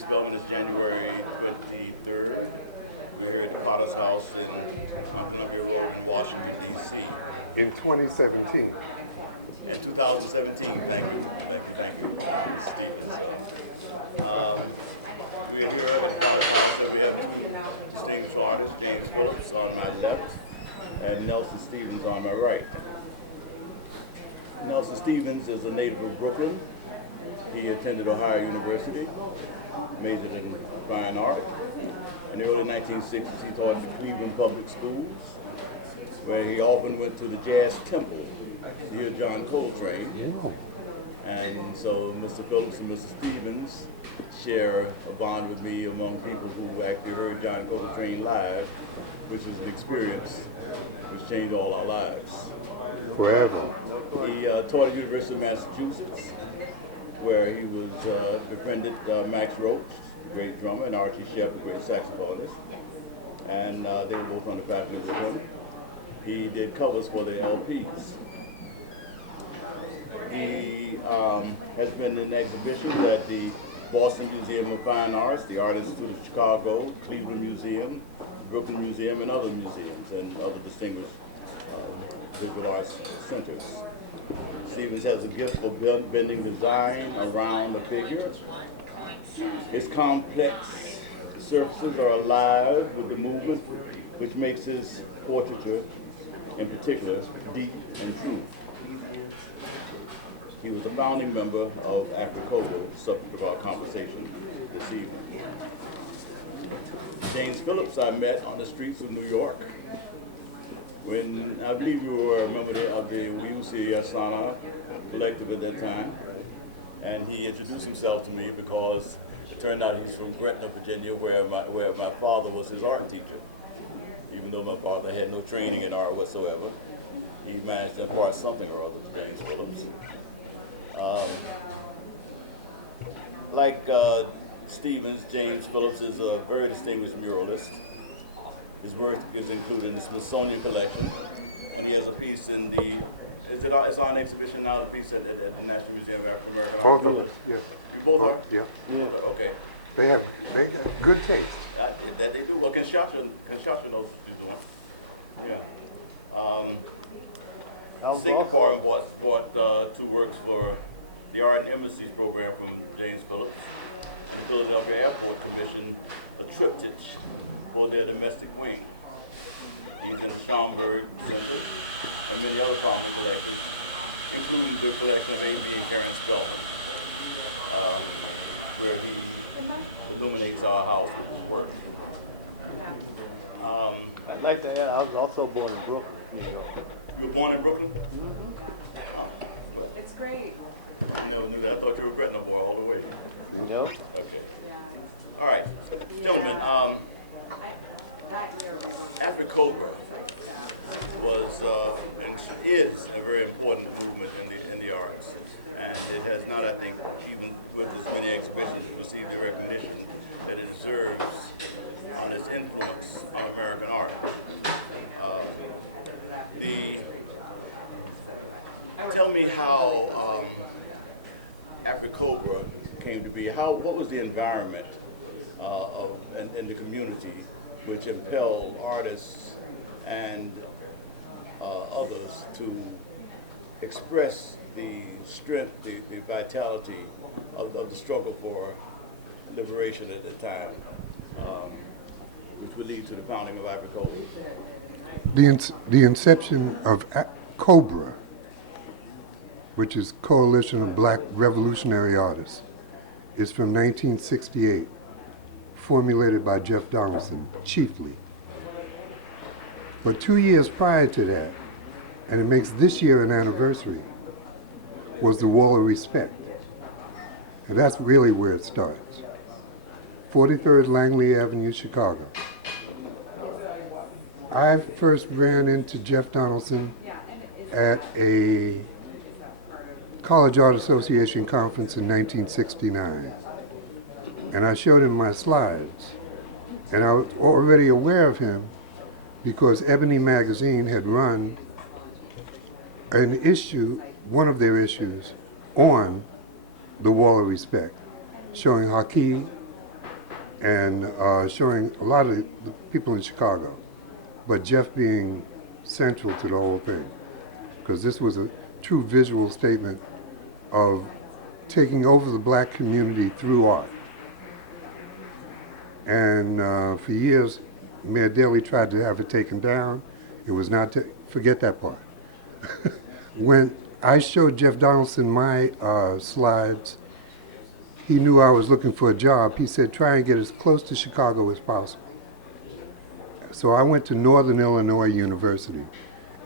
Spelman is January 23rd. We're here at the Potter's House on Columbia Road in Washington, D.C. In 2017. In 2017, thank you, Stevens. We're here at the Potter's House, so we have two distinguished artists, James Phillips on my left and Nelson Stevens on my right. Nelson Stevens is a native of Brooklyn. He attended Ohio University, majored in fine art. In the early 1960s, he taught in the Cleveland Public Schools, where he often went to the Jazz Temple to hear John Coltrane. Yeah. And so Mr. Phillips and Mr. Stevens share a bond with me among people who actually heard John Coltrane live, which is an experience which changed all our lives. Forever. He taught at the University of Massachusetts, where he was befriended Max Roach, a great drummer, and Archie Shepp, a great saxophonist. And they were both on the faculty with him. He did covers for the LPs. He has been in exhibitions at the Boston Museum of Fine Arts, the Art Institute of Chicago, Cleveland Museum, Brooklyn Museum, and other museums and other distinguished visual arts centers. Stevens has a gift for bending design around a figure. His complex surfaces are alive with the movement, which makes his portraiture, in particular, deep and true. He was a founding member of Africola, subject of our conversation this evening. James Phillips I met on the streets of New York when I believe you were a member of the WUC Asana collective at that time. And he introduced himself to me because it turned out he's from Gretna, Virginia, where my father was his art teacher. Even though my father had no training in art whatsoever, he managed to impart something or other to James Phillips. Like Stevens, James Phillips is a very distinguished muralist. His work is included in the Smithsonian collection, and he has a piece in the, it's on exhibition now, the piece at the National Museum of African American Art. Both of us, yes. You both are? Yeah. Okay. They have good taste. That they do. Well, construction knows what they're doing. Yeah. Singapore bought two works for the Art and Embassies program from James Phillips. The Philadelphia Airport commissioned a triptych for their domestic wing. He's in the Schomburg Center and many other prominent collections, including the collection of A.B. and Karen Spelman, where he illuminates our house with his work. I'd like to add, I was also born in Brooklyn, New York. You were born in Brooklyn? It's great. I never knew that. I thought you were a Gretna boy all the way. No? Okay. All right. Gentlemen, Africobra was and is a very important movement in the arts. And it has not, I think, even with as many exhibitions, received the recognition that it deserves on its influence on American art. Tell me how Africobra came to be. What was the environment in the community which impelled artists and others to express the strength, the vitality of the struggle for liberation at the time, which would lead to the founding of Africobra? The inception of COBRA, which is Coalition of Black Revolutionary Artists, is from 1968, formulated by Jeff Donaldson, chiefly. But 2 years prior to that, and it makes this year an anniversary, was the Wall of Respect. And that's really where it starts. 43rd Langley Avenue, Chicago. I first ran into Jeff Donaldson at a College Art Association conference in 1969. And I showed him my slides. And I was already aware of him because Ebony Magazine had run an issue, one of their issues, on the Wall of Respect, showing Haki and showing a lot of the people in Chicago, but Jeff being central to the whole thing, because this was a true visual statement of taking over the black community through art. And for years, Mayor Daley tried to have it taken down. It was not, forget that part. When I showed Jeff Donaldson my slides, he knew I was looking for a job. He said, try and get as close to Chicago as possible. So I went to Northern Illinois University,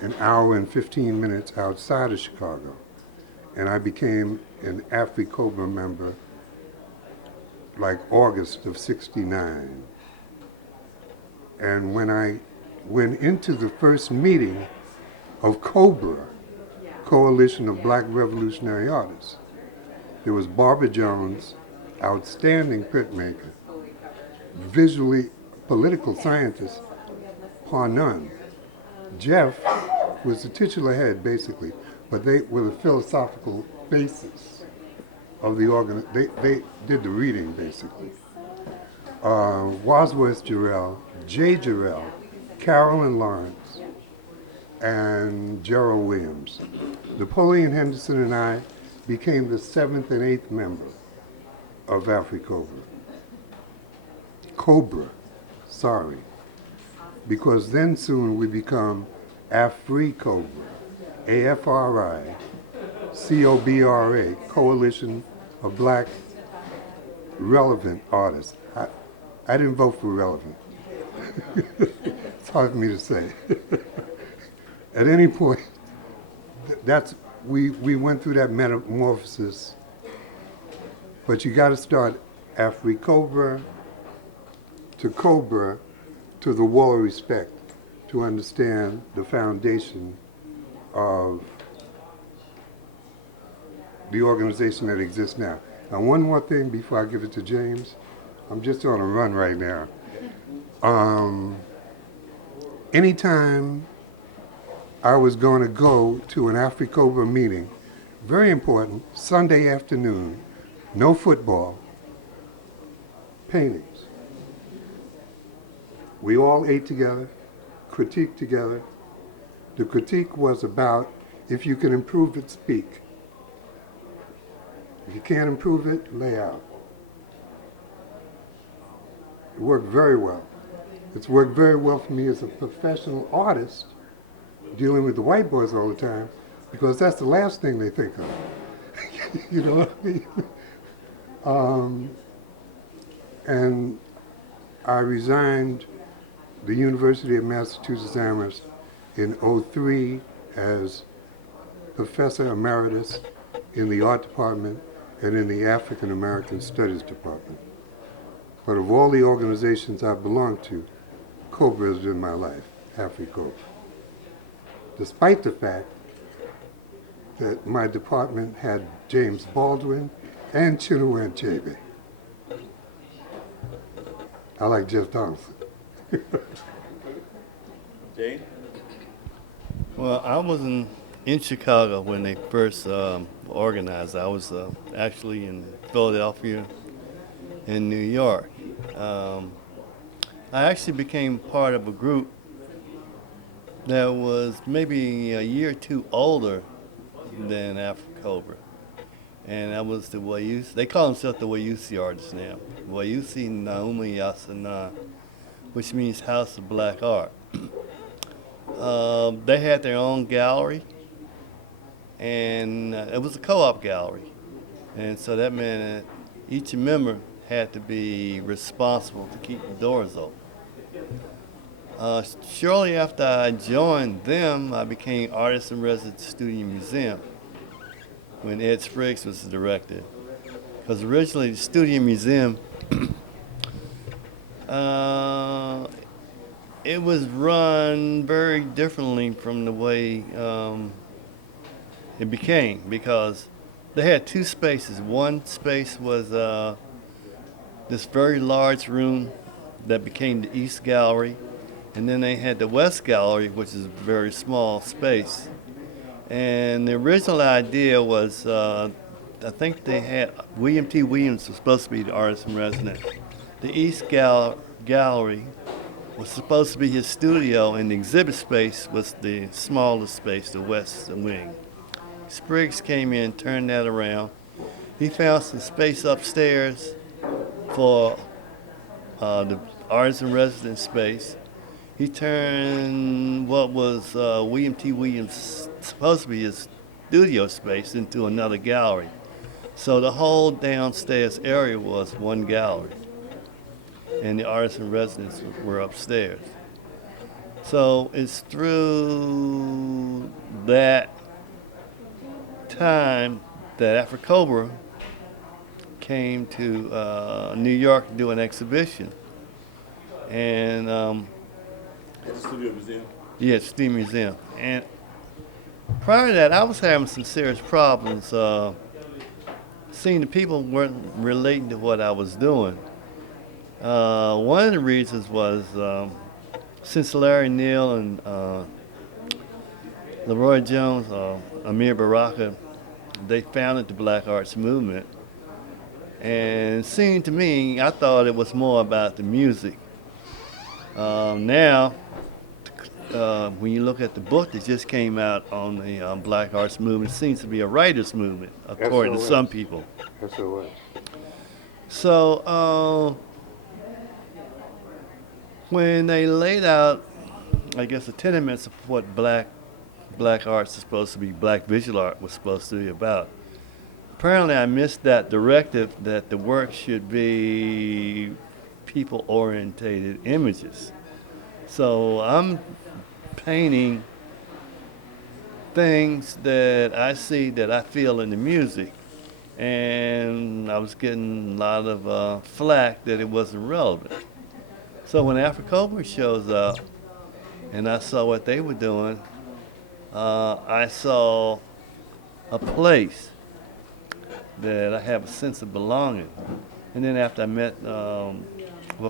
an hour and 15 minutes outside of Chicago, and I became an AFRI-COBRA member like August of '69. And when I went into the first meeting of COBRA, Coalition of Black Revolutionary Artists, there was Barbara Jones, outstanding printmaker, visually political scientist, par none. Jeff was the titular head, basically, but they were the philosophical basis of the they did the reading, basically. Wadsworth Jarrell, Jay Jarrell, Carolyn Lawrence, and Gerald Williams. Napoleon Henderson and I became the 7th and 8th member of AFRI-COBRA. COBRA, sorry. Because then soon we become AFRI-COBRA, AFRI-COBRA, Coalition of Black Relevant Artists. I didn't vote for relevant. It's hard for me to say. At any point, we went through that metamorphosis, but you got to start AFRI-COBRA to COBRA to the wall of respect to understand the foundation of the organization that exists now. And one more thing before I give it to James. I'm just on a run right now. Anytime I was going to go to an AFRI-COBRA meeting, very important, Sunday afternoon, no football, paintings. We all ate together, critiqued together. The critique was about, if you can improve it, speak. If you can't improve it, lay out. It worked very well. It's worked very well for me as a professional artist, dealing with the white boys all the time, because that's the last thing they think of. You know what I mean? And I resigned the University of Massachusetts Amherst in '03 as Professor Emeritus in the Art Department and in the African American Studies Department. But of all the organizations I belong to, COBRA has been my life, AFRI-COBRA. Despite the fact that my department had James Baldwin and Chinua Achebe. I like Jeff Donaldson. Jane? Well, I wasn't in Chicago when they first organized. I was actually in Philadelphia and New York. I actually became part of a group that was maybe a year or two older than AFRI-COBRA. And that was the Wayusi. They call themselves the Wayusi artists now. Wayusi Naomi Yasana, which means House of Black Art. They had their own gallery, and it was a co-op gallery. And so that meant that each member had to be responsible to keep the doors open. Shortly after I joined them, I became artist in residence at the Studio Museum when Ed Spriggs was the director. Because originally the Studio Museum, it was run very differently from the way it became, because they had two spaces. One space was this very large room that became the East Gallery, and then they had the West Gallery, which is a very small space. And the original idea was, I think they had, William T. Williams was supposed to be the artist in residence. the East Gallery was supposed to be his studio, and the exhibit space was the smallest space, the west wing. Spriggs came in, turned that around. He found some space upstairs for the artist in residence space. He turned what was William T. Williams' supposed to be his studio space into another gallery. So the whole downstairs area was one gallery, and the artists in residence were upstairs. So it's through that time that Afrocobra came to New York to do an exhibition. And At the Studio Museum. yeah, Steam Museum. And prior to that, I was having some serious problems. Seeing the people weren't relating to what I was doing. One of the reasons was since Larry Neal and Leroy Jones, Amir Baraka, they founded the Black Arts Movement. And it seemed to me, I thought it was more about the music. Now, when you look at the book that just came out on the Black Arts Movement, it seems to be a writer's movement, according to some people. SOS. So, when they laid out, I guess, the tenements of what black arts is supposed to be, black visual art was supposed to be about, apparently I missed that directive that the work should be people-orientated images. So I'm painting things that I see, that I feel in the music. And I was getting a lot of flack that it wasn't relevant. So when Afrocobra shows up and I saw what they were doing, I saw a place that I have a sense of belonging. And then after I met,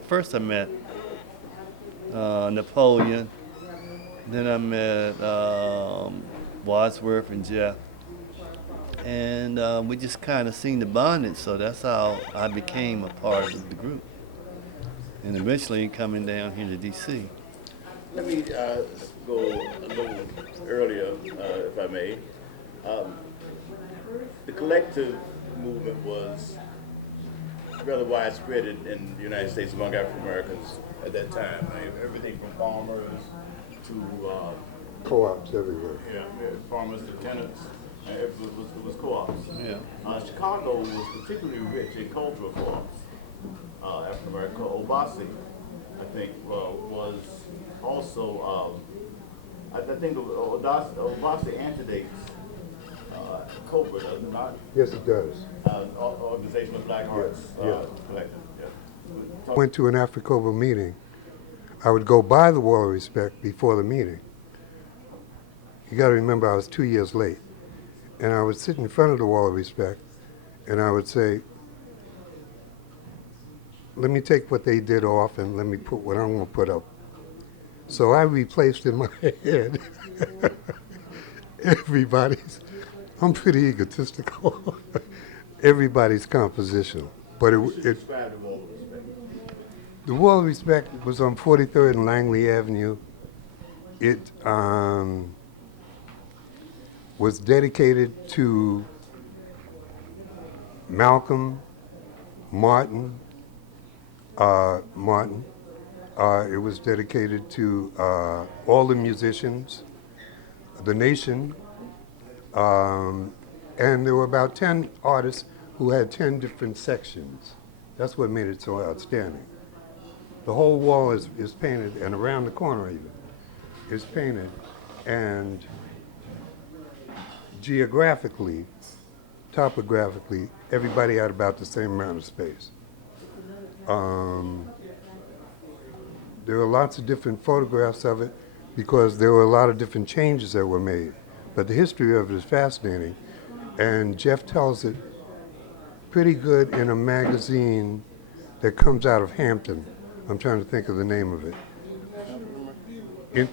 first I met Napoleon, then I met Wadsworth and Jeff, and we just kind of seen the bondage, so that's how I became a part of the group. And eventually coming down here to D.C. Let me go a little earlier, if I may. The collective movement was rather widespread in the United States among African Americans at that time. I mean, everything from farmers to Co-ops everywhere. farmers to tenants. It was co-ops. Yeah. Chicago was particularly rich in cultural co-ops. African American Obasi, I think, was also. I think Obasi antedates Cobra, does it not? Yes, it does. Organization of Black Arts Collective. Yeah. Went to an Afrocobra meeting. I would go by the Wall of Respect before the meeting. You got to remember, I was 2 years late. And I would sit in front of the Wall of Respect, and I would say, let me take what they did off and let me put what I'm going to put up. So I replaced in my head everybody's, I'm pretty egotistical, everybody's composition. But the Wall of Respect was on 43rd and Langley Avenue. It was dedicated to Malcolm, Martin. It was dedicated to all the musicians, the nation, and there were about 10 artists who had 10 different sections. That's what made it so outstanding. The whole wall is painted, and around the corner even, is painted, and geographically, topographically, everybody had about the same amount of space. There were lots of different photographs of it because there were a lot of different changes that were made. But the history of it is fascinating, and Jeff tells it pretty good in a magazine that comes out of Hampton. I'm trying to think of the name of it.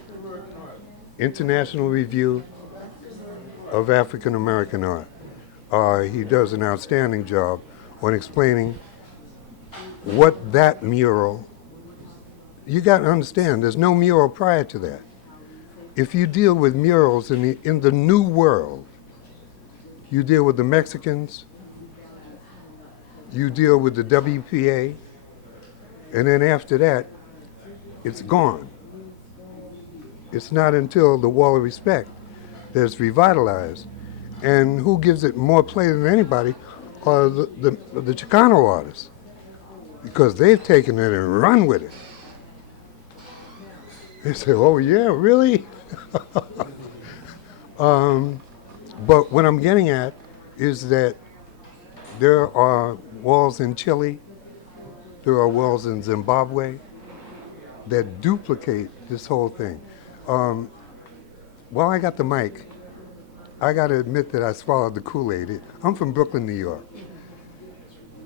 International Review of African American Art. He does an outstanding job on explaining what that mural, you got to understand, there's no mural prior to that. If you deal with murals in the New World, you deal with the Mexicans, you deal with the WPA, and then after that, it's gone. It's not until the Wall of Respect that it's revitalized. And who gives it more play than anybody are the Chicano artists, because they've taken it and run with it. They say, oh yeah, really? But what I'm getting at is that there are walls in Chile, there are walls in Zimbabwe that duplicate this whole thing. While I got the mic, I got to admit that I swallowed the Kool-Aid. I'm from Brooklyn, New York,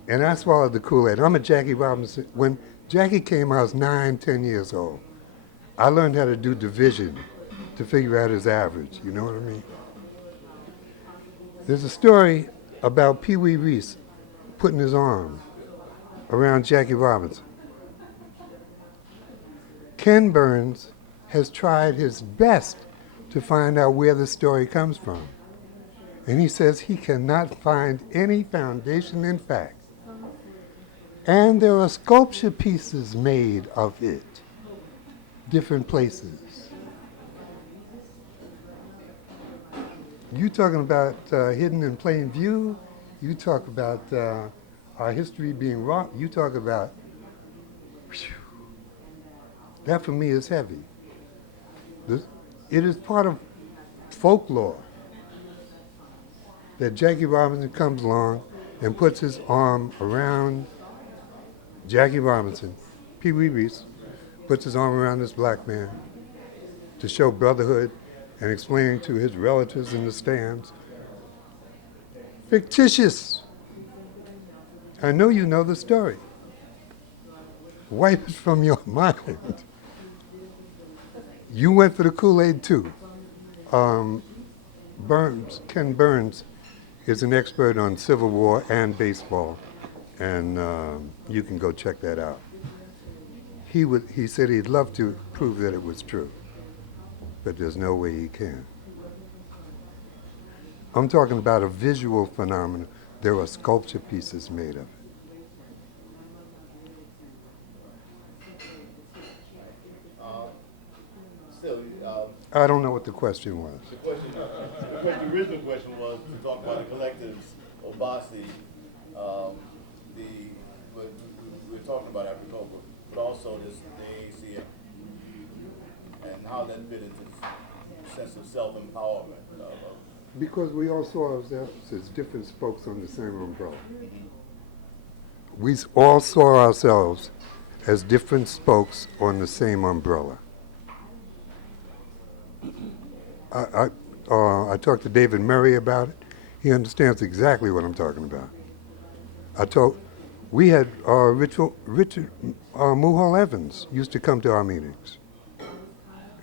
and I swallowed the Kool-Aid. I'm a Jackie Robinson. When Jackie came, I was 9, 10 years old. I learned how to do division to figure out his average, you know what I mean? There's a story about Pee Wee Reese putting his arm around Jackie Robinson. Ken Burns has tried his best to find out where the story comes from. And he says he cannot find any foundation in fact. And there are sculpture pieces made of it, different places. You talking about hidden in plain view, you talk about our history being wrong, you talk about, whew, that for me is heavy. It is part of folklore that Jackie Robinson comes along and puts his arm around Jackie Robinson, Pee Wee Reese, puts his arm around this black man to show brotherhood and explaining to his relatives in the stands. Fictitious. I know you know the story. Wipe it from your mind. You went for the Kool-Aid too. Ken Burns is an expert on Civil War and baseball, and you can go check that out. He said he'd love to prove that it was true, but there's no way he can. I'm talking about a visual phenomenon. There are sculpture pieces made of it. I don't know what the question was. The original question was to talk about the collectives, Obasi, we're talking about Africa, but also the AACM, and how that fit into the sense of self-empowerment. Because we all saw ourselves as different spokes on the same umbrella. We all saw ourselves as different spokes on the same umbrella. I talked to David Murray about it. He understands exactly what I'm talking about. We had Richard Muhal Evans used to come to our meetings,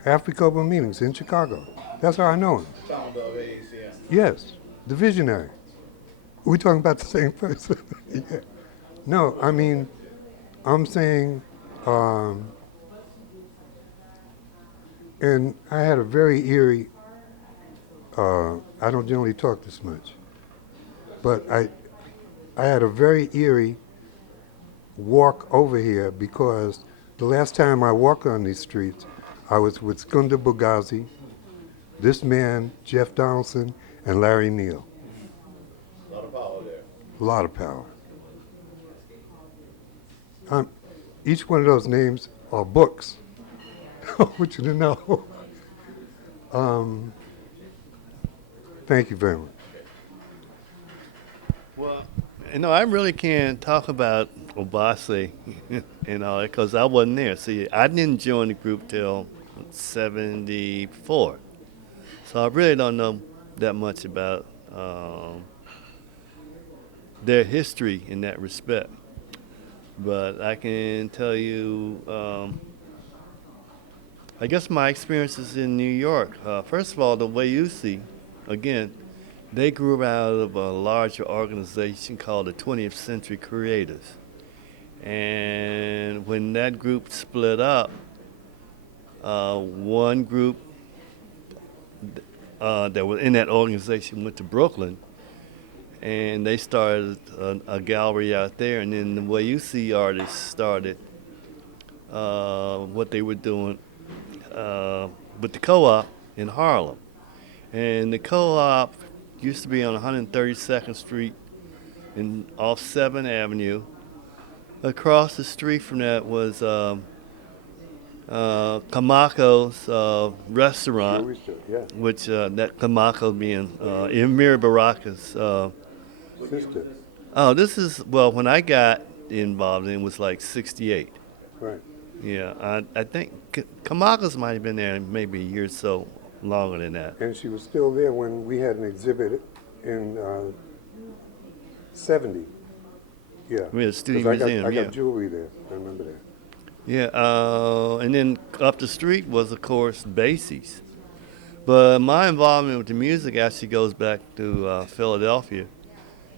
Africopa meetings in Chicago. That's how I know him. Founder of AACM. Yes, the visionary. We talking about the same person? Yeah. No, I mean, I'm saying, and I had a very eerie, I don't generally talk this much, but I had a very eerie walk over here because the last time I walked on these streets, I was with Skunda Bugazi, this man, Jeff Donaldson, and Larry Neal. A lot of power there. A lot of power. Each one of those names are books. I want you to know. Thank you very much. Well, I really can't talk about Obasi and all that because I wasn't there. See, I didn't join the group till 74. So I really don't know that much about their history in that respect. But I can tell you, I guess my experiences in New York. First of all, the way you see, again, they grew out of a larger organization called the 20th Century Creators. And when that group split up, one group that was in that organization went to Brooklyn, and they started a gallery out there. And then the way you see artists started what they were doing with the co-op in Harlem. And the co-op used to be on 132nd Street and off 7th Avenue. Across the street from that was Kamako's restaurant, Jewelry store, yeah. which that Kamako being Emir Baraka's. Sister. Oh, this is, well, when I got involved in it was like 68. Right. Yeah, I think Kamako's might have been there maybe a year or so longer than that. And she was still there when we had an exhibit in 70. Yeah. We had a student 'Cause museum, I yeah. got jewelry there. I remember that. Yeah, and then up the street was, of course, Basie's. But my involvement with the music actually goes back to Philadelphia.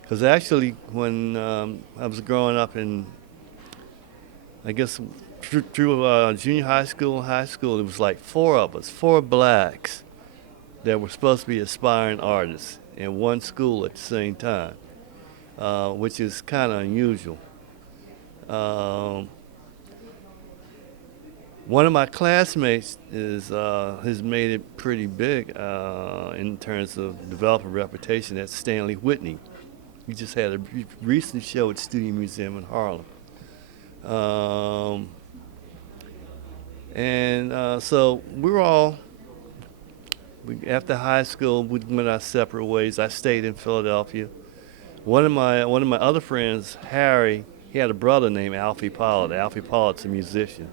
Because actually, when I was growing up in, I guess, through junior high school and high school, it was like 4 of us, 4 blacks that were supposed to be aspiring artists in one school at the same time, which is kind of unusual. One of my classmates has made it pretty big in terms of developing a reputation. That's Stanley Whitney. He just had a recent show at Studio Museum in Harlem. So we were all, after high school, we went our separate ways. I stayed in Philadelphia. One of my other friends, Harry, he had a brother named Alfie Pollard. Alfie Pollard's a musician,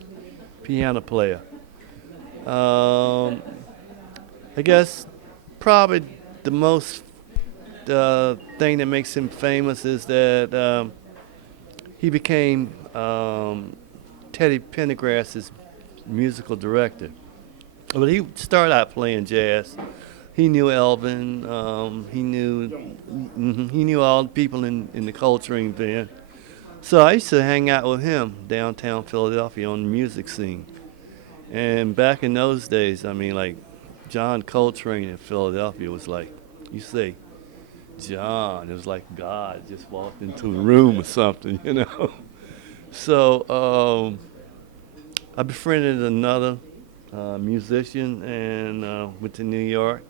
piano player. I guess probably the most thing that makes him famous is that he became Teddy Pendergrass's musical director. But he started out playing jazz. He knew Elvin. He knew all the people in the Coltrane band. So I used to hang out with him downtown Philadelphia on the music scene. And back in those days, I mean, like John Coltrane in Philadelphia was like, you say, John, it was like God just walked into the room or something, you know. So I befriended another musician and went to New York.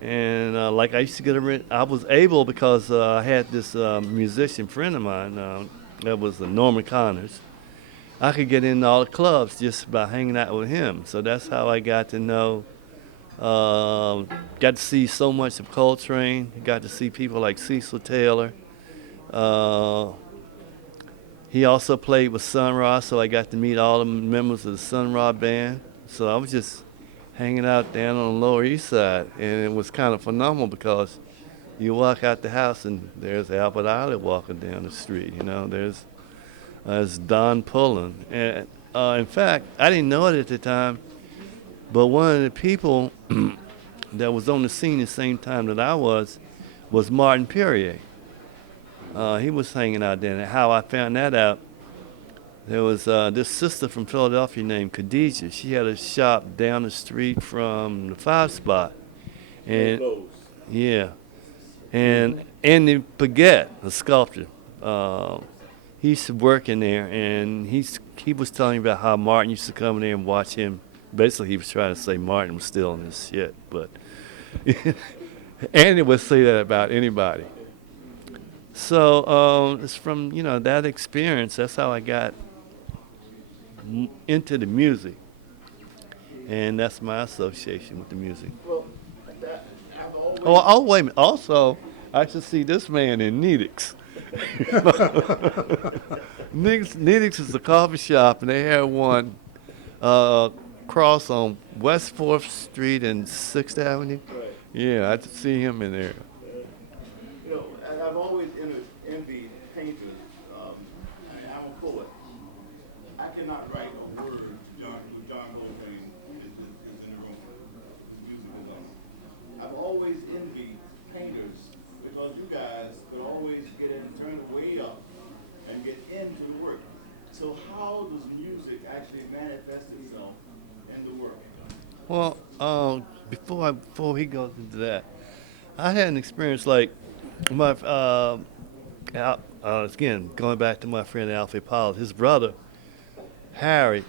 And like I used to get I was able, because I had this musician friend of mine that was Norman Connors. I could get in all the clubs just by hanging out with him. So that's how I got to know, got to see so much of Coltrane. Got to see people like Cecil Taylor. He also played with Sun Ra, so I got to meet all the members of the Sun Ra band. So I was just hanging out down on the Lower East Side, and it was kind of phenomenal because you walk out the house and there's Albert Islet walking down the street. You know, there's Don Pullen, and in fact, I didn't know it at the time, but one of the people that was on the scene the same time that I was Martin Perrier. He was hanging out there, and how I found that out, there was this sister from Philadelphia named Khadijah. She had a shop down the street from the 5 Spot. And yeah. And Andy Paget, a sculptor, he used to work in there, and he was telling me about how Martin used to come in there and watch him. Basically, he was trying to say Martin was still in his shit, but Andy would say that about anybody. So it's from, that experience, that's how I got into the music, and that's my association with the music. Well, I've always... Oh, wait a minute. Also, I should see this man in Nedick's. Nedick's is a coffee shop, and they had one cross on West 4th Street and 6th Avenue. Right. Yeah, I had to see him in there. I've always envied painters. I'm a poet. I cannot write a word. John Coltrane is in the room. Music is on. I've always envied painters because you guys could always get in, turn way up, and get into the work. actually manifest itself in the world? Well, before he goes into that, I had an experience like my again going back to my friend Alfie Powell, his brother Harry.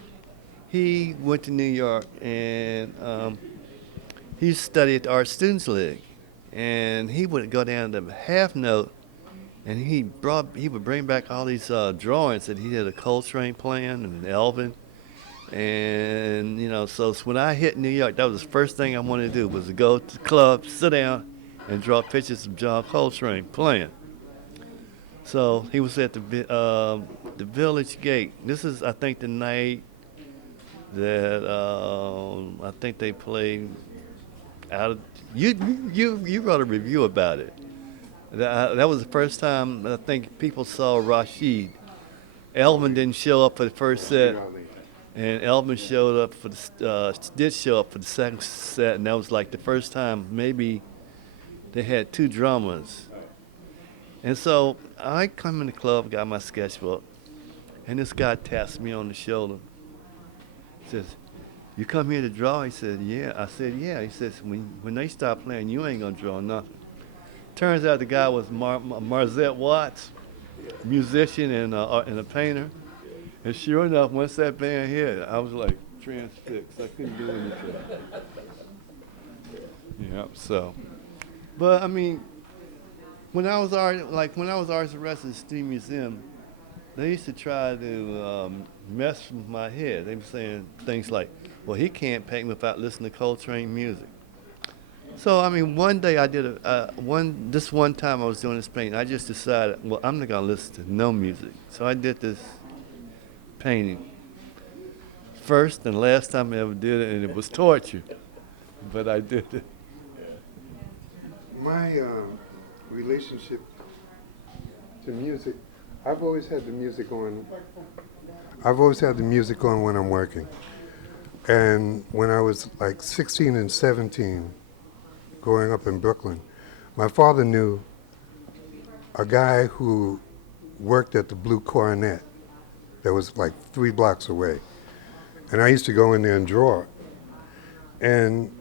He went to New York and he studied at the Art Students League, and he would go down to half note, and he would bring back all these drawings that he did a Coltrane playing and Elvin, and so when I hit New York, that was the first thing I wanted to do was to go to the club, sit down, and draw pictures of John Coltrane playing. So he was at the Village Gate. This is, I think, the night that I think they played out of. You wrote a review about it. That was the first time I think people saw Rashid. Elvin didn't show up for the first set, and Elvin showed up for did show up for the second set, and that was like the first time maybe they had two drummers. And so I come in the club, got my sketchbook, and this guy taps me on the shoulder. He says, "You come here to draw?" He said, "Yeah." I said, "Yeah." He says, when they stop playing, you ain't gonna draw nothing." Turns out the guy was Marzette Watts, musician and a painter. And sure enough, once that band hit, I was like transfixed. I couldn't do anything. Yeah. So, but I mean, when I was artist arrested at the Steam Museum, they used to try to mess with my head. They were saying things like, "Well, he can't paint without listening to Coltrane music." So I mean, one day I did this one time I was doing this painting. I just decided, well, I'm not gonna listen to no music. So I did this painting. First and last time I ever did it, and it was torture, but I did it. My relationship to music, I've always had the music on. I've always had the music on when I'm working. And when I was like 16 and 17, growing up in Brooklyn, my father knew a guy who worked at the Blue Coronet that was like 3 blocks away. And I used to go in there and draw. And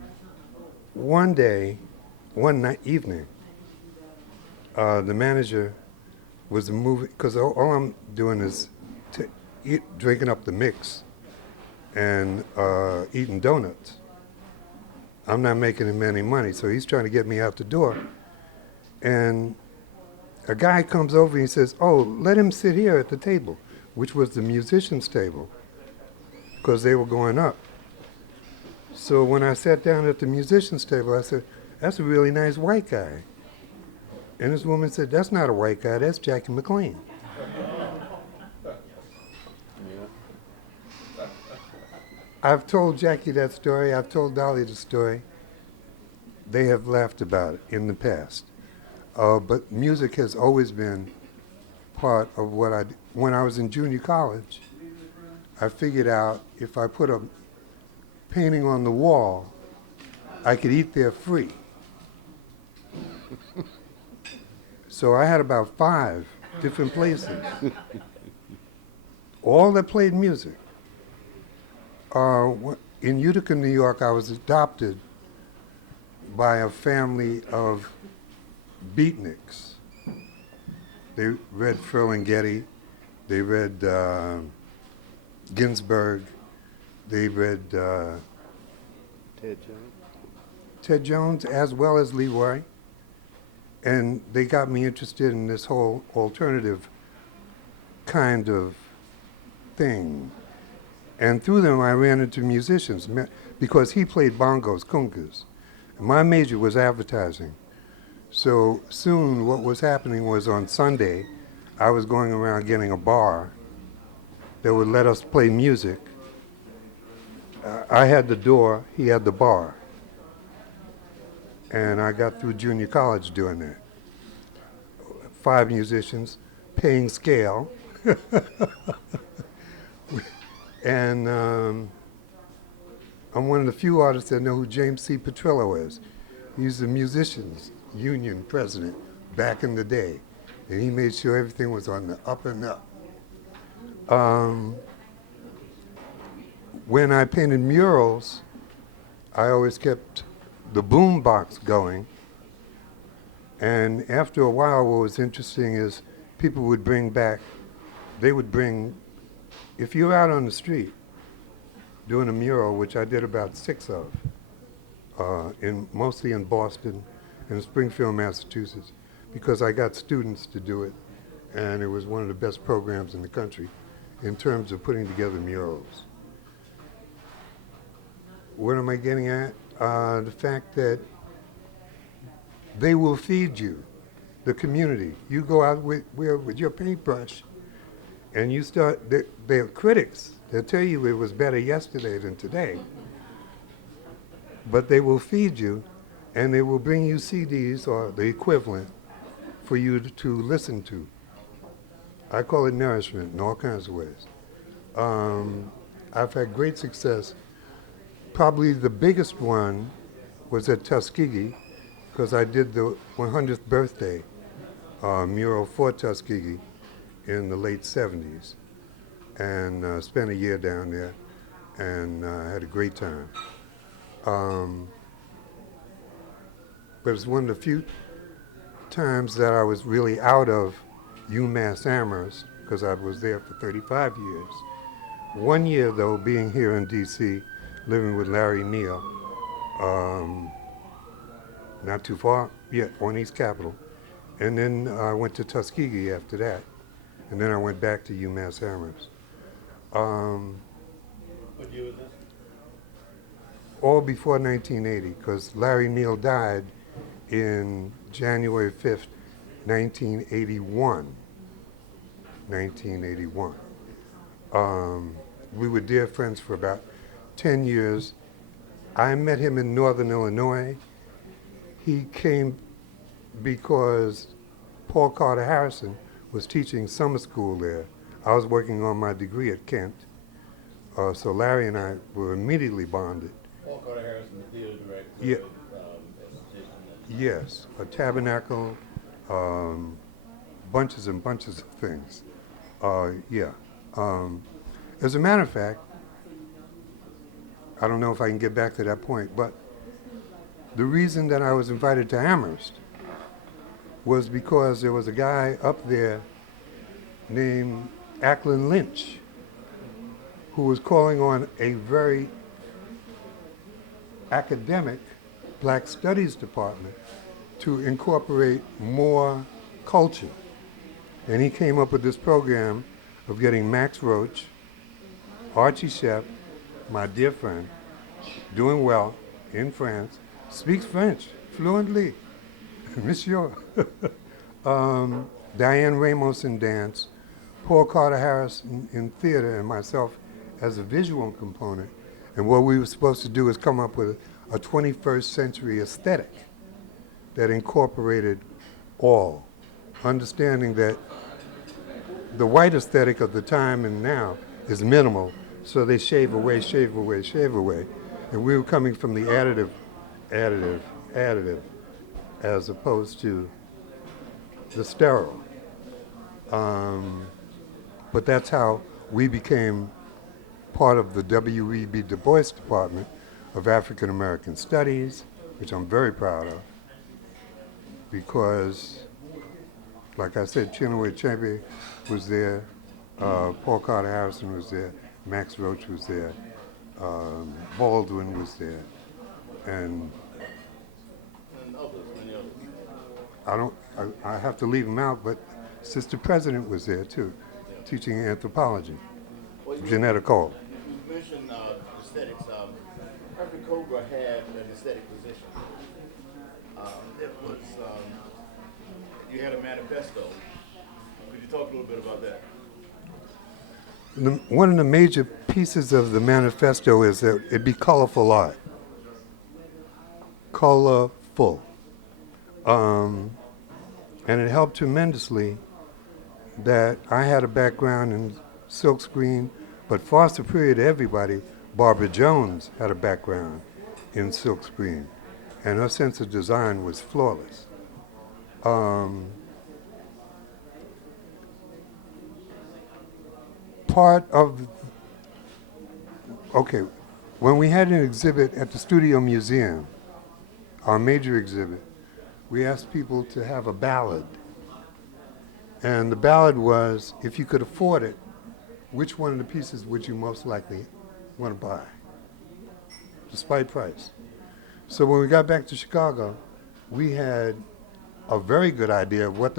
one evening, the manager was moving, because all I'm doing is drinking up the mix and eating donuts. I'm not making him any money, so he's trying to get me out the door. And a guy comes over and he says, "Oh, let him sit here at the table," which was the musician's table, because they were going up. So when I sat down at the musician's table, I said, "That's a really nice white guy." And this woman said, "That's not a white guy, that's Jackie McLean." I've told Jackie that story. I've told Dolly the story. They have laughed about it in the past. But music has always been part of what I do. When I was in junior college, I figured out if I put a painting on the wall, I could eat there free. So I had about 5 different places, all that played music. In Utica, New York, I was adopted by a family of beatniks. They read Ferlinghetti, they read Ginsberg, they read Ted Jones as well as Leroy, and they got me interested in this whole alternative kind of thing. And through them, I ran into musicians because he played bongos, congas. My major was advertising. So soon what was happening was on Sunday, I was going around getting a bar that would let us play music. I had the door, he had the bar. And I got through junior college doing that. 5 musicians, paying scale. And I'm one of the few artists that know who James C. Petrillo is. He's the Musicians Union president back in the day. And he made sure everything was on the up and up. When I painted murals, I always kept the boom box going. And after a while, what was interesting is people would bring back, they would bring, if you're out on the street doing a mural, which I did about 6 of, mostly in Boston and Springfield, Massachusetts, because I got students to do it, and it was one of the best programs in the country in terms of putting together murals. What am I getting at? The fact that they will feed you, the community. You go out with your paintbrush, and you start, they're critics. They'll tell you it was better yesterday than today. But they will feed you, and they will bring you CDs or the equivalent for you to listen to. I call it nourishment in all kinds of ways. I've had great success. Probably the biggest one was at Tuskegee, because I did the 100th birthday mural for Tuskegee in the late 70s, and spent a year down there, and had a great time. But it's one of the few times that I was really out of UMass Amherst, because I was there for 35 years. One year, though, being here in D.C., living with Larry Neal, not too far, on East Capitol. And then I went to Tuskegee after that. And then I went back to UMass Amherst. What year was this? All before 1980, because Larry Neal died in January 5th, 1981. 1981. We were dear friends for about 10 years. I met him in Northern Illinois. He came because Paul Carter Harrison was teaching summer school there. I was working on my degree at Kent. So Larry and I were immediately bonded. Paul Carter Harrison, the theater director. Yeah. Association. Yes, a tabernacle, bunches and bunches of things. As a matter of fact, I don't know if I can get back to that point, but the reason that I was invited to Amherst was because there was a guy up there named Ackland Lynch who was calling on a very academic Black Studies department to incorporate more culture. And he came up with this program of getting Max Roach, Archie Shepp, my dear friend, doing well in France, speaks French fluently, monsieur. Diane Ramos in dance, Paul Carter Harris in theater, and myself as a visual component. And what we were supposed to do is come up with a 21st century aesthetic that incorporated all, understanding that the white aesthetic of the time and now is minimal, so they shave away, shave away, shave away. And we were coming from the additive, as opposed to the sterile. But that's how we became part of the W.E.B. Du Bois Department of African American Studies, which I'm very proud of, because, like I said, Chinua Achebe was there, Paul Carter Harrison was there, Max Roach was there, Baldwin was there, and others. I have to leave them out, but Sister President was there too, teaching anthropology, Janetta Cole. You mentioned aesthetics. Perfect Cobra had an aesthetic position. It was, you had a manifesto. Could you talk a little bit about that? One of the major pieces of the manifesto is that it be colorful art. Colorful. And it helped tremendously that I had a background in silkscreen, but far superior to everybody, Barbara Jones had a background in silkscreen, and her sense of design was flawless. Part of Okay, when we had an exhibit at the Studio Museum, our major exhibit, we asked people to have a ballad. And the ballad was, if you could afford it, which one of the pieces would you most likely want to buy, despite price? So when we got back to Chicago, we had a very good idea of what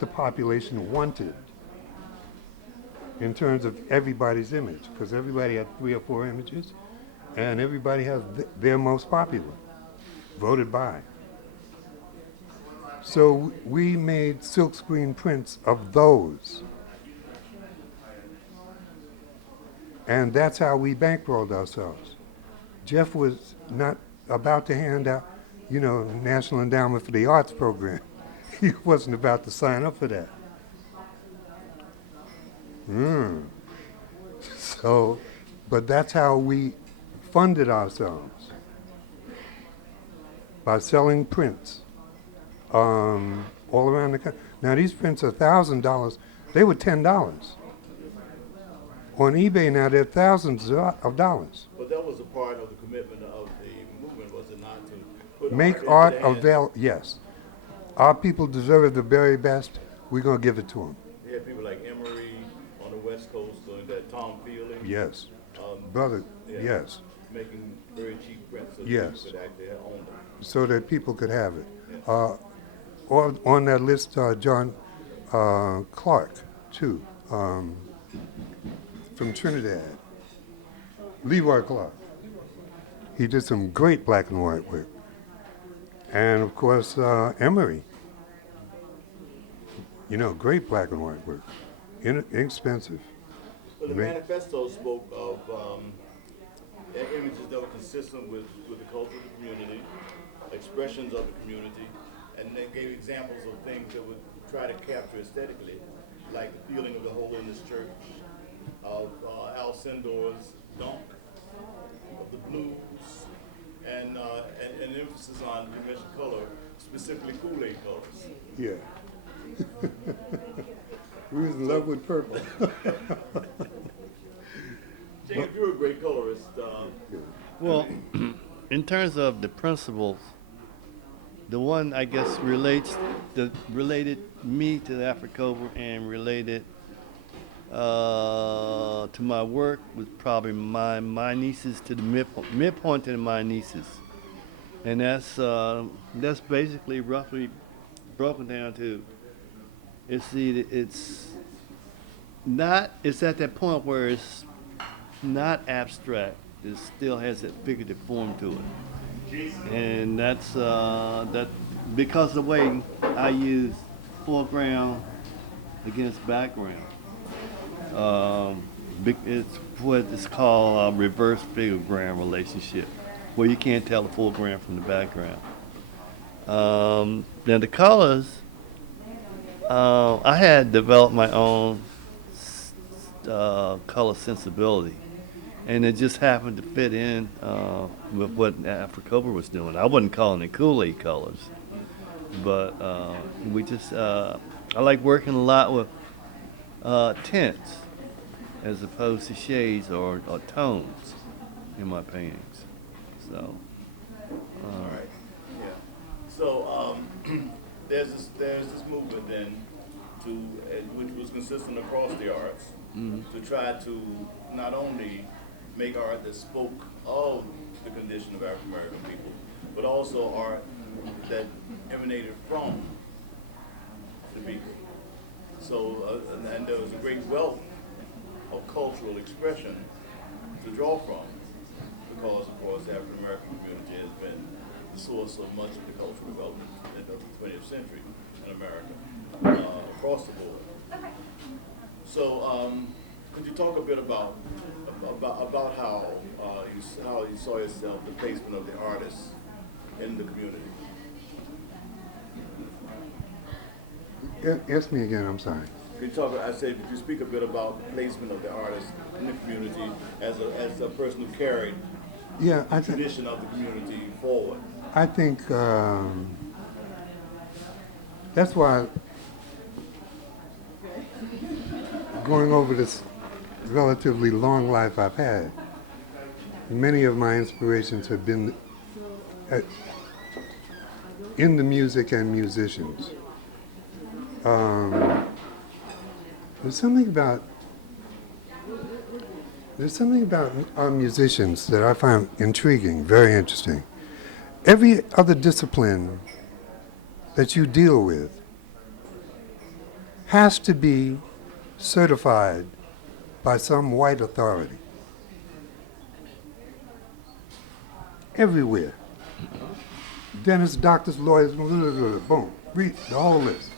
the population wanted in terms of everybody's image, because everybody had 3 or 4 images, and everybody has their most popular, voted by. So we made silkscreen prints of those. And that's how we bankrolled ourselves. Jeff was not about to hand out, National Endowment for the Arts program. He wasn't about to sign up for that. So, but that's how we funded ourselves, by selling prints all around the country. Now these prints are $1,000. They were $10. On eBay now they're thousands of dollars. But that was a part of the commitment of the movement, was it not, to put Make into art the hands- available. Yes, our people deserve the very best. We're gonna give it to them. You had people like Emory on the West Coast doing that, Tom Fielding. Yes, Um, brother. yeah, Yes, making very cheap prints so that Yes. people could actually own them. so that people could have it. On that list, John Clark too, from Trinidad. Leroy Clark. He did some great black and white work. And of course, Emory. Great black and white work. Inexpensive. But the Ma- manifesto spoke of images that were consistent with the culture of the community, expressions of the community, and they gave examples of things that would try to capture aesthetically, like the feeling of the Holiness Church, of Al Sindor's Dunk, of the blues, and an emphasis on, you mentioned color, specifically Kool-Aid colors. Yeah. We was in love with purple. James, you're a great colorist. Well, in terms of the principles, the one I guess related me to the Africover and related to my work was probably my nieces to the midpoint to my nieces, and that's basically roughly broken down to it's at that point where it's not abstract. It still has that figurative form to it. And that's that because the way I use foreground against background. It's what is called a reverse figuragram relationship, where you can't tell the foreground from the background. Then the colors, I had developed my own color sensibility, and it just happened to fit in with what Africover was doing. I wasn't calling it Kool-Aid colors, but I like working a lot with tints as opposed to shades or tones in my paintings. So, All right. Yeah. So there's this movement then which was consistent across the arts, to try to not only make art that spoke of the condition of African American people, but also art that emanated from the people. So and there was a great wealth of cultural expression to draw from, because of course the African American community has been the source of much of the cultural development of the 20th century in America, across the board. So could you talk a bit about how you saw yourself, the placement of the artists in the community? Ask me again, I'm sorry. Could you speak a bit about the placement of the artists in the community as a person who carried Yeah, the tradition of the community forward? I think that's why going over this relatively long life I've had, many of my inspirations have been at, in the music and musicians. Um, there's something about our musicians that I find intriguing, very interesting. Every other discipline that you deal with has to be certified by some white authority. Everywhere. Dentists, doctors, lawyers, boom, read the whole list.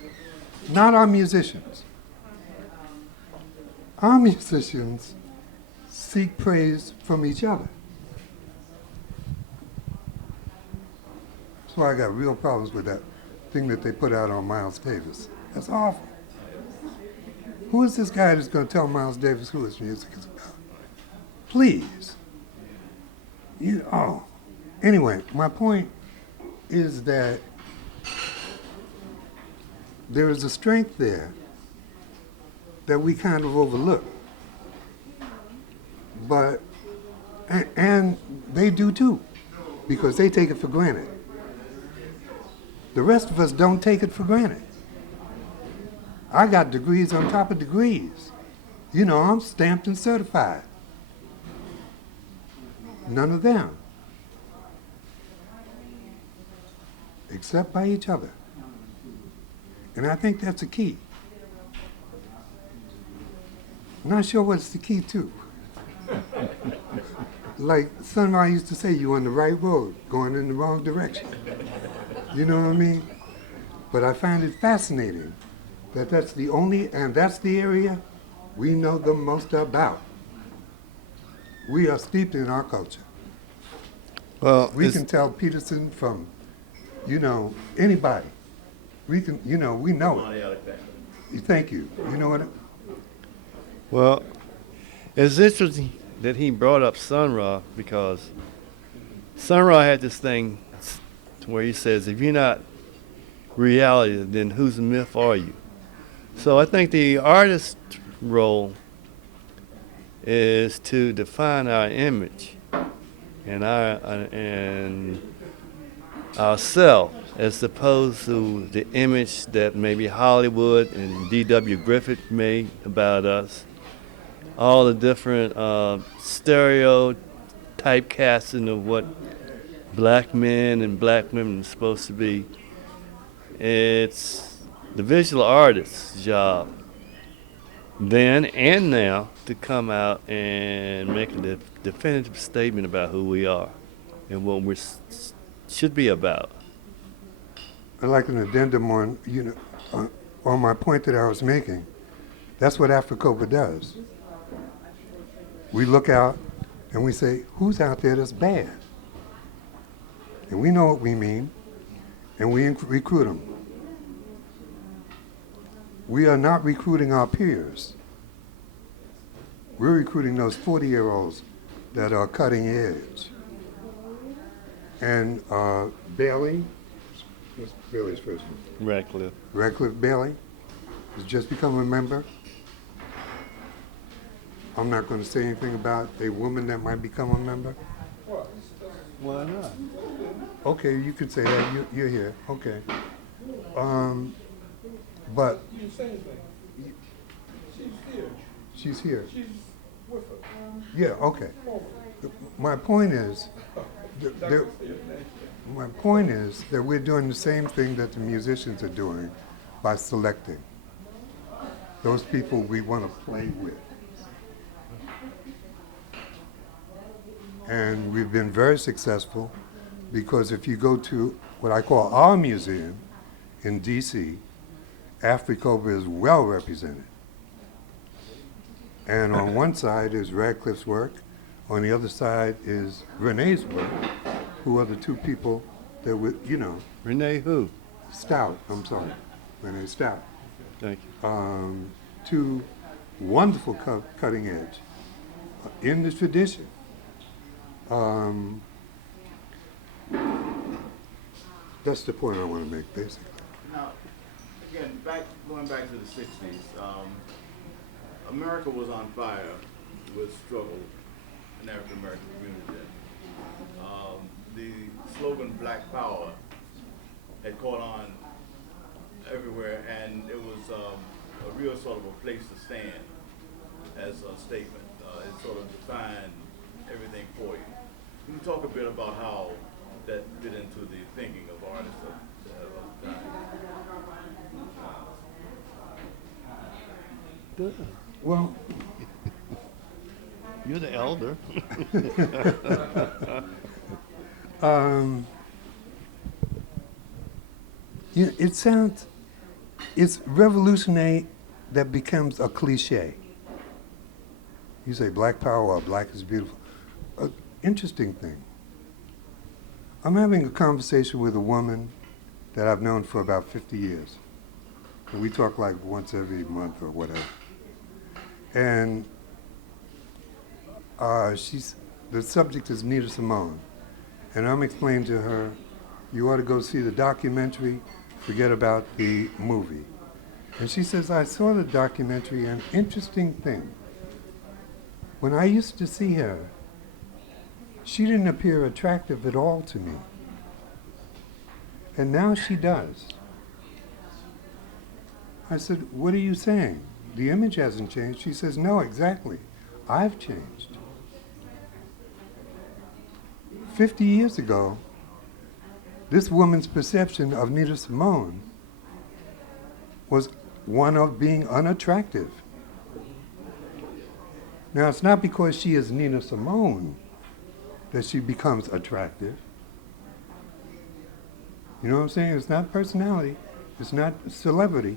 Not our musicians. Our musicians seek praise from each other. That's why I got real problems with that thing that they put out on Miles Davis. That's awful. Who is this guy that's going to tell Miles Davis who his music is about? Please. Anyway, my point is that there is a strength there that we kind of overlook. But, and they do too, because they take it for granted. The rest of us don't take it for granted. I got degrees on top of degrees. You know, I'm stamped and certified. None of them. Except by each other. And I think that's a key. I'm not sure what's the key to. Like Sunrise used to say, you're on the right road, going in the wrong direction. You know what I mean? But I find it fascinating that that's the only, and that's the area we know the most about. We are steeped in our culture. Well, We can tell Peterson from, anybody. We can, we know it. Thank you. You know what? Well, it's interesting that he brought up Sun Ra because Sun Ra had this thing where he says, if you're not reality, then whose myth are you? So I think the artist's role is to define our image and ourself, as opposed to the image that maybe Hollywood and D.W. Griffith made about us. All the different stereotype casting of what black men and black women are supposed to be. It's the visual artist's job then and now to come out and make a definitive statement about who we are and what we should be about. I'd like an addendum on, on my point that I was making. That's what Africopa does. We look out and we say, who's out there that's bad? And we know what we mean, and we recruit them. We are not recruiting our peers. We're recruiting those 40-year-olds that are cutting edge. And Bailey, what's Bailey's first name? Radcliffe. Radcliffe Bailey has just become a member. I'm not going to say anything about a woman that might become a member. Why not? Okay, you could say that. You're here. Okay. But You say anything. She's here. she's here. She's with her. Yeah. Okay. My point is, my point is that we're doing the same thing that the musicians are doing by selecting those people we want to play with. And we've been very successful because if you go to what I call our museum in D.C., Africopa is well represented. And on one side is Radcliffe's work, on the other side is Renee's work, who are the two people that would, Renee who? Stout, I'm sorry, Renee Stout. Thank you. Two wonderful cutting edge in the tradition. That's the point I want to make, basically. Now, again, going back to the 60s, America was on fire with struggle in the African American community then. Black Power had caught on everywhere, and it was a real sort of a place to stand as a statement. It sort of defined everything for you. Can you talk a bit about how that fit into the thinking of artists of the time? Well, You're the elder. it's revolutionary that becomes a cliche. You say black power or black is beautiful. Interesting thing. I'm having a conversation with a woman that I've known for about 50 years. And we talk like once every month or whatever. And the subject is Nina Simone. And I'm explaining to her, you ought to go see the documentary, forget about the movie. And she says, I saw the documentary, an interesting thing. When I used to see her, she didn't appear attractive at all to me. And now she does. I said, what are you saying? The image hasn't changed. She says, no, exactly. I've changed. 50 years ago, this woman's perception of Nina Simone was one of being unattractive. Now, it's not because she is Nina Simone that she becomes attractive. You know what I'm saying? It's not personality. It's not celebrity.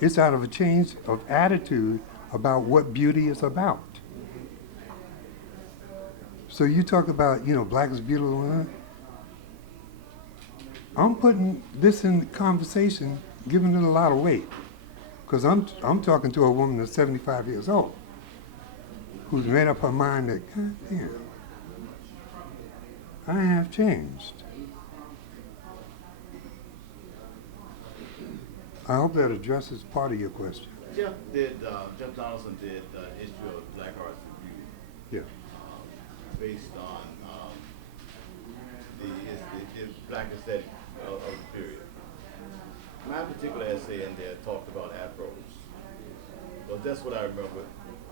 It's out of a change of attitude about what beauty is about. So you talk about, black is beautiful. Huh? I'm putting this in conversation, giving it a lot of weight. Because I'm talking to a woman that's 75 years old, who's made up her mind that, God damn, I have changed. I hope that addresses part of your question. Jeff Donaldson did an issue of Black Arts Review. Yeah. Based on the black aesthetic of the period. My particular essay in there talked about afros. Well, that's what I remember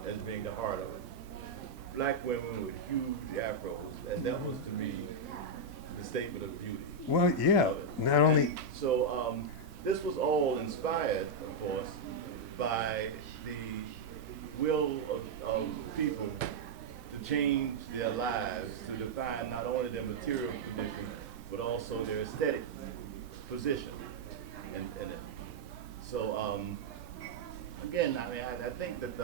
as being the heart of it. Black women with huge afros, and that was to me the statement of beauty. Well, yeah, not only... And so this was all inspired, of course, by the will of people to change their lives, to define not only their material condition, but also their aesthetic position in it. So again, I mean, I think that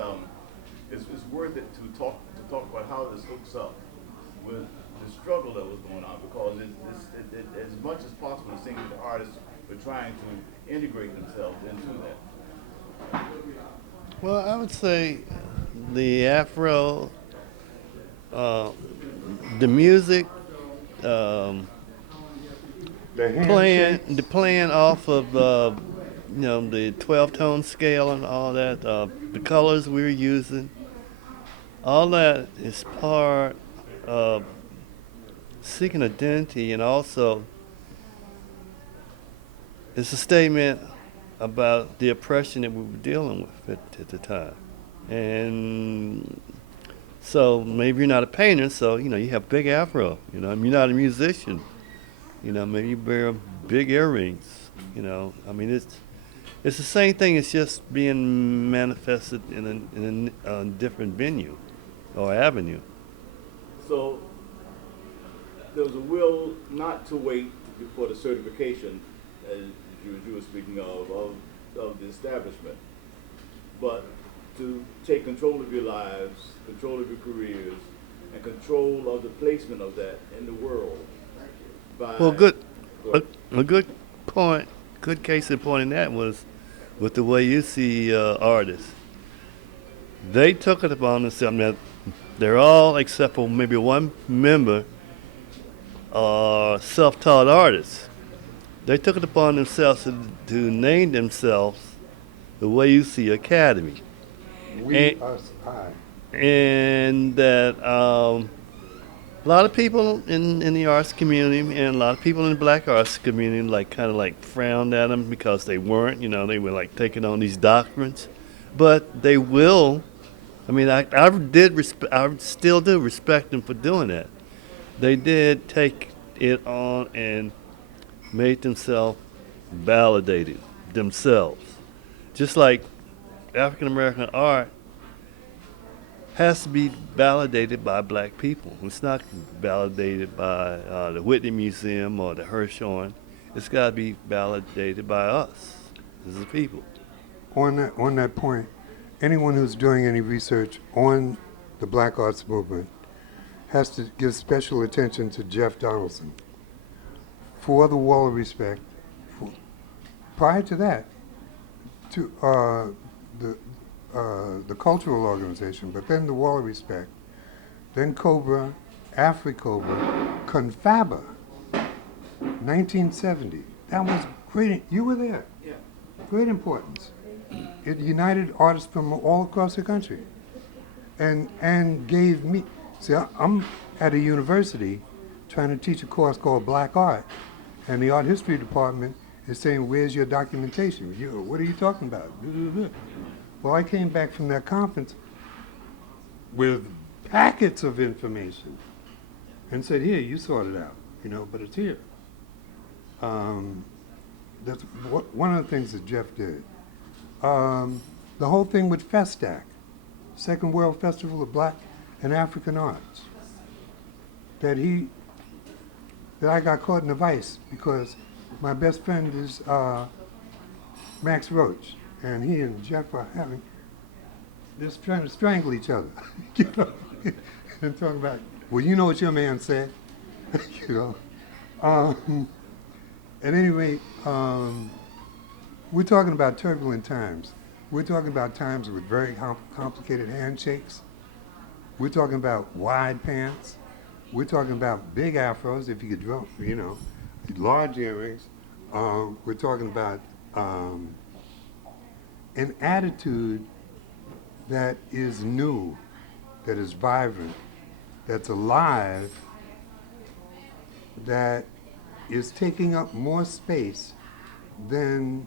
it's worth it to talk about how this hooks up with the struggle that was going on, because as much as possible, it seems the artists were trying to integrate themselves into that. Well, I would say the Afro, the music, The playing off of the 12-tone scale and all that, the colors we were using, all that is part of seeking identity, and also it's a statement about the oppression that we were dealing with at the time. And so maybe you're not a painter, so you have big afro. You're not a musician. Maybe you wear big earrings. I mean, it's the same thing. It's just being manifested in a different venue or avenue. So there was a will not to wait for the certification, as you were speaking of the establishment, but to take control of your lives, control of your careers, and control of the placement of that in the world. Well, a good point, good case in point in that was with the way you see artists. They took it upon themselves that they're all, except for maybe one member, self-taught artists. They took it upon themselves to name themselves the Way You See Academy. We, us, I. And that A lot of people in the arts community and a lot of people in the black arts community like kind of like frowned at them because they weren't, they were like taking on these doctrines. But they will, I mean, I still do respect them for doing that. They did take it on and made themselves validated themselves. Just like African American art has to be validated by black people. It's not validated by the Whitney Museum or the Hirshhorn. It's got to be validated by us as the people. On that point, anyone who's doing any research on the Black Arts Movement has to give special attention to Jeff Donaldson. For the Wall of Respect, prior to that, to the cultural organization, but then the Wall of Respect, then Cobra, Afri-Cobra, Confaba, 1970. That was great. You were there. Yeah. Great importance. It united artists from all across the country, and gave me. See, I'm at a university trying to teach a course called Black Art, and the art history department is saying, "Where's your documentation? What are you talking about?" Well, I came back from that conference with packets of information and said, "Here, you sort it out, but it's here." That's one of the things that Jeff did. The whole thing with FESTAC, Second World Festival of Black and African Arts, that I got caught in a vice because my best friend is Max Roach, and he and Jeff are just trying to strangle each other, and talking about, well, you know what your man said, At any rate, we're talking about turbulent times. We're talking about times with very complicated handshakes. We're talking about wide pants. We're talking about big afros, if you could draw, large earrings. We're talking about an attitude that is new, that is vibrant, that's alive, that is taking up more space than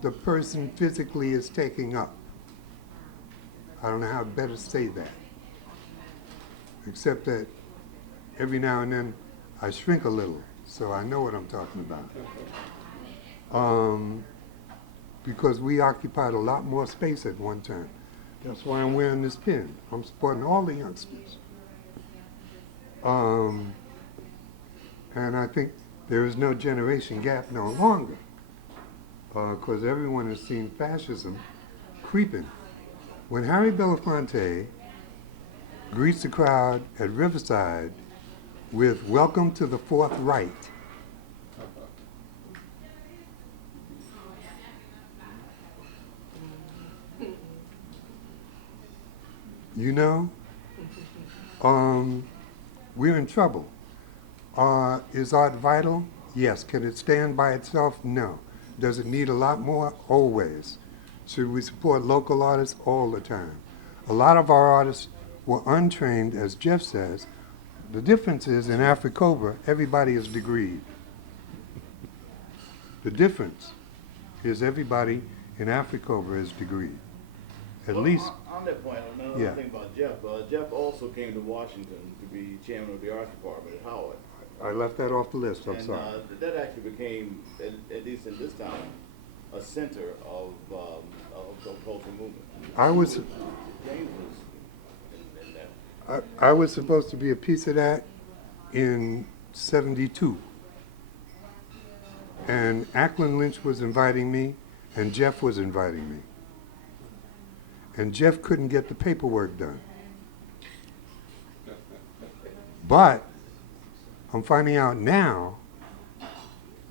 the person physically is taking up. I don't know how better to say that, except that every now and then I shrink a little, so I know what I'm talking about. Because we occupied a lot more space at one time. That's why I'm wearing this pin. I'm supporting all the youngsters. And I think there is no generation gap no longer, because everyone has seen fascism creeping. When Harry Belafonte greets the crowd at Riverside with "Welcome to the Fourth Right," we're in trouble. Is art vital? Yes. Can it stand by itself? No. Does it need a lot more? Always. Should we support local artists? All the time. A lot of our artists were untrained, as Jeff says. The difference is in Afri-Cobra, everybody is degreed. The difference is everybody in Afri-Cobra is degreed. At least. On that point, another Yeah. thing about Jeff. Jeff also came to Washington to be chairman of the arts department at Howard. I left that off the list, I'm And sorry. that actually became, at least in this town, a center of the cultural movement. I was James was in that. I was supposed to be a piece of that in '72. And Ackland Lynch was inviting me, and Jeff was inviting me. And Jeff couldn't get the paperwork done. But I'm finding out now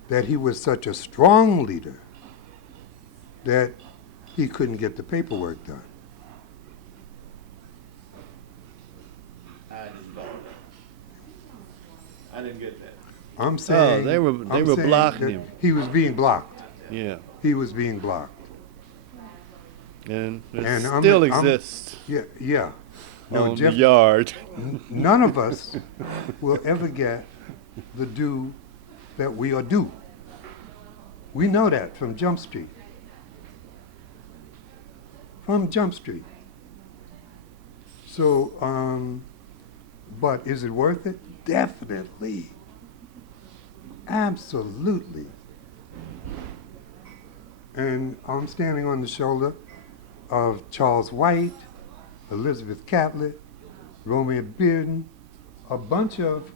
that he was such a strong leader that he couldn't get the paperwork done. I didn't follow that. I didn't get that. I'm saying they were I'm saying blocking that him. He was being blocked. Yeah. He was being blocked. And it And still exists. Yeah. No, on the Jeff, yard. none of us will ever get the due that we are due. We know that from Jump Street. From Jump Street. So, but is it worth it? Definitely. Absolutely. And I'm standing on the shoulder of Charles White, Elizabeth Catlett, Romeo Bearden, a bunch of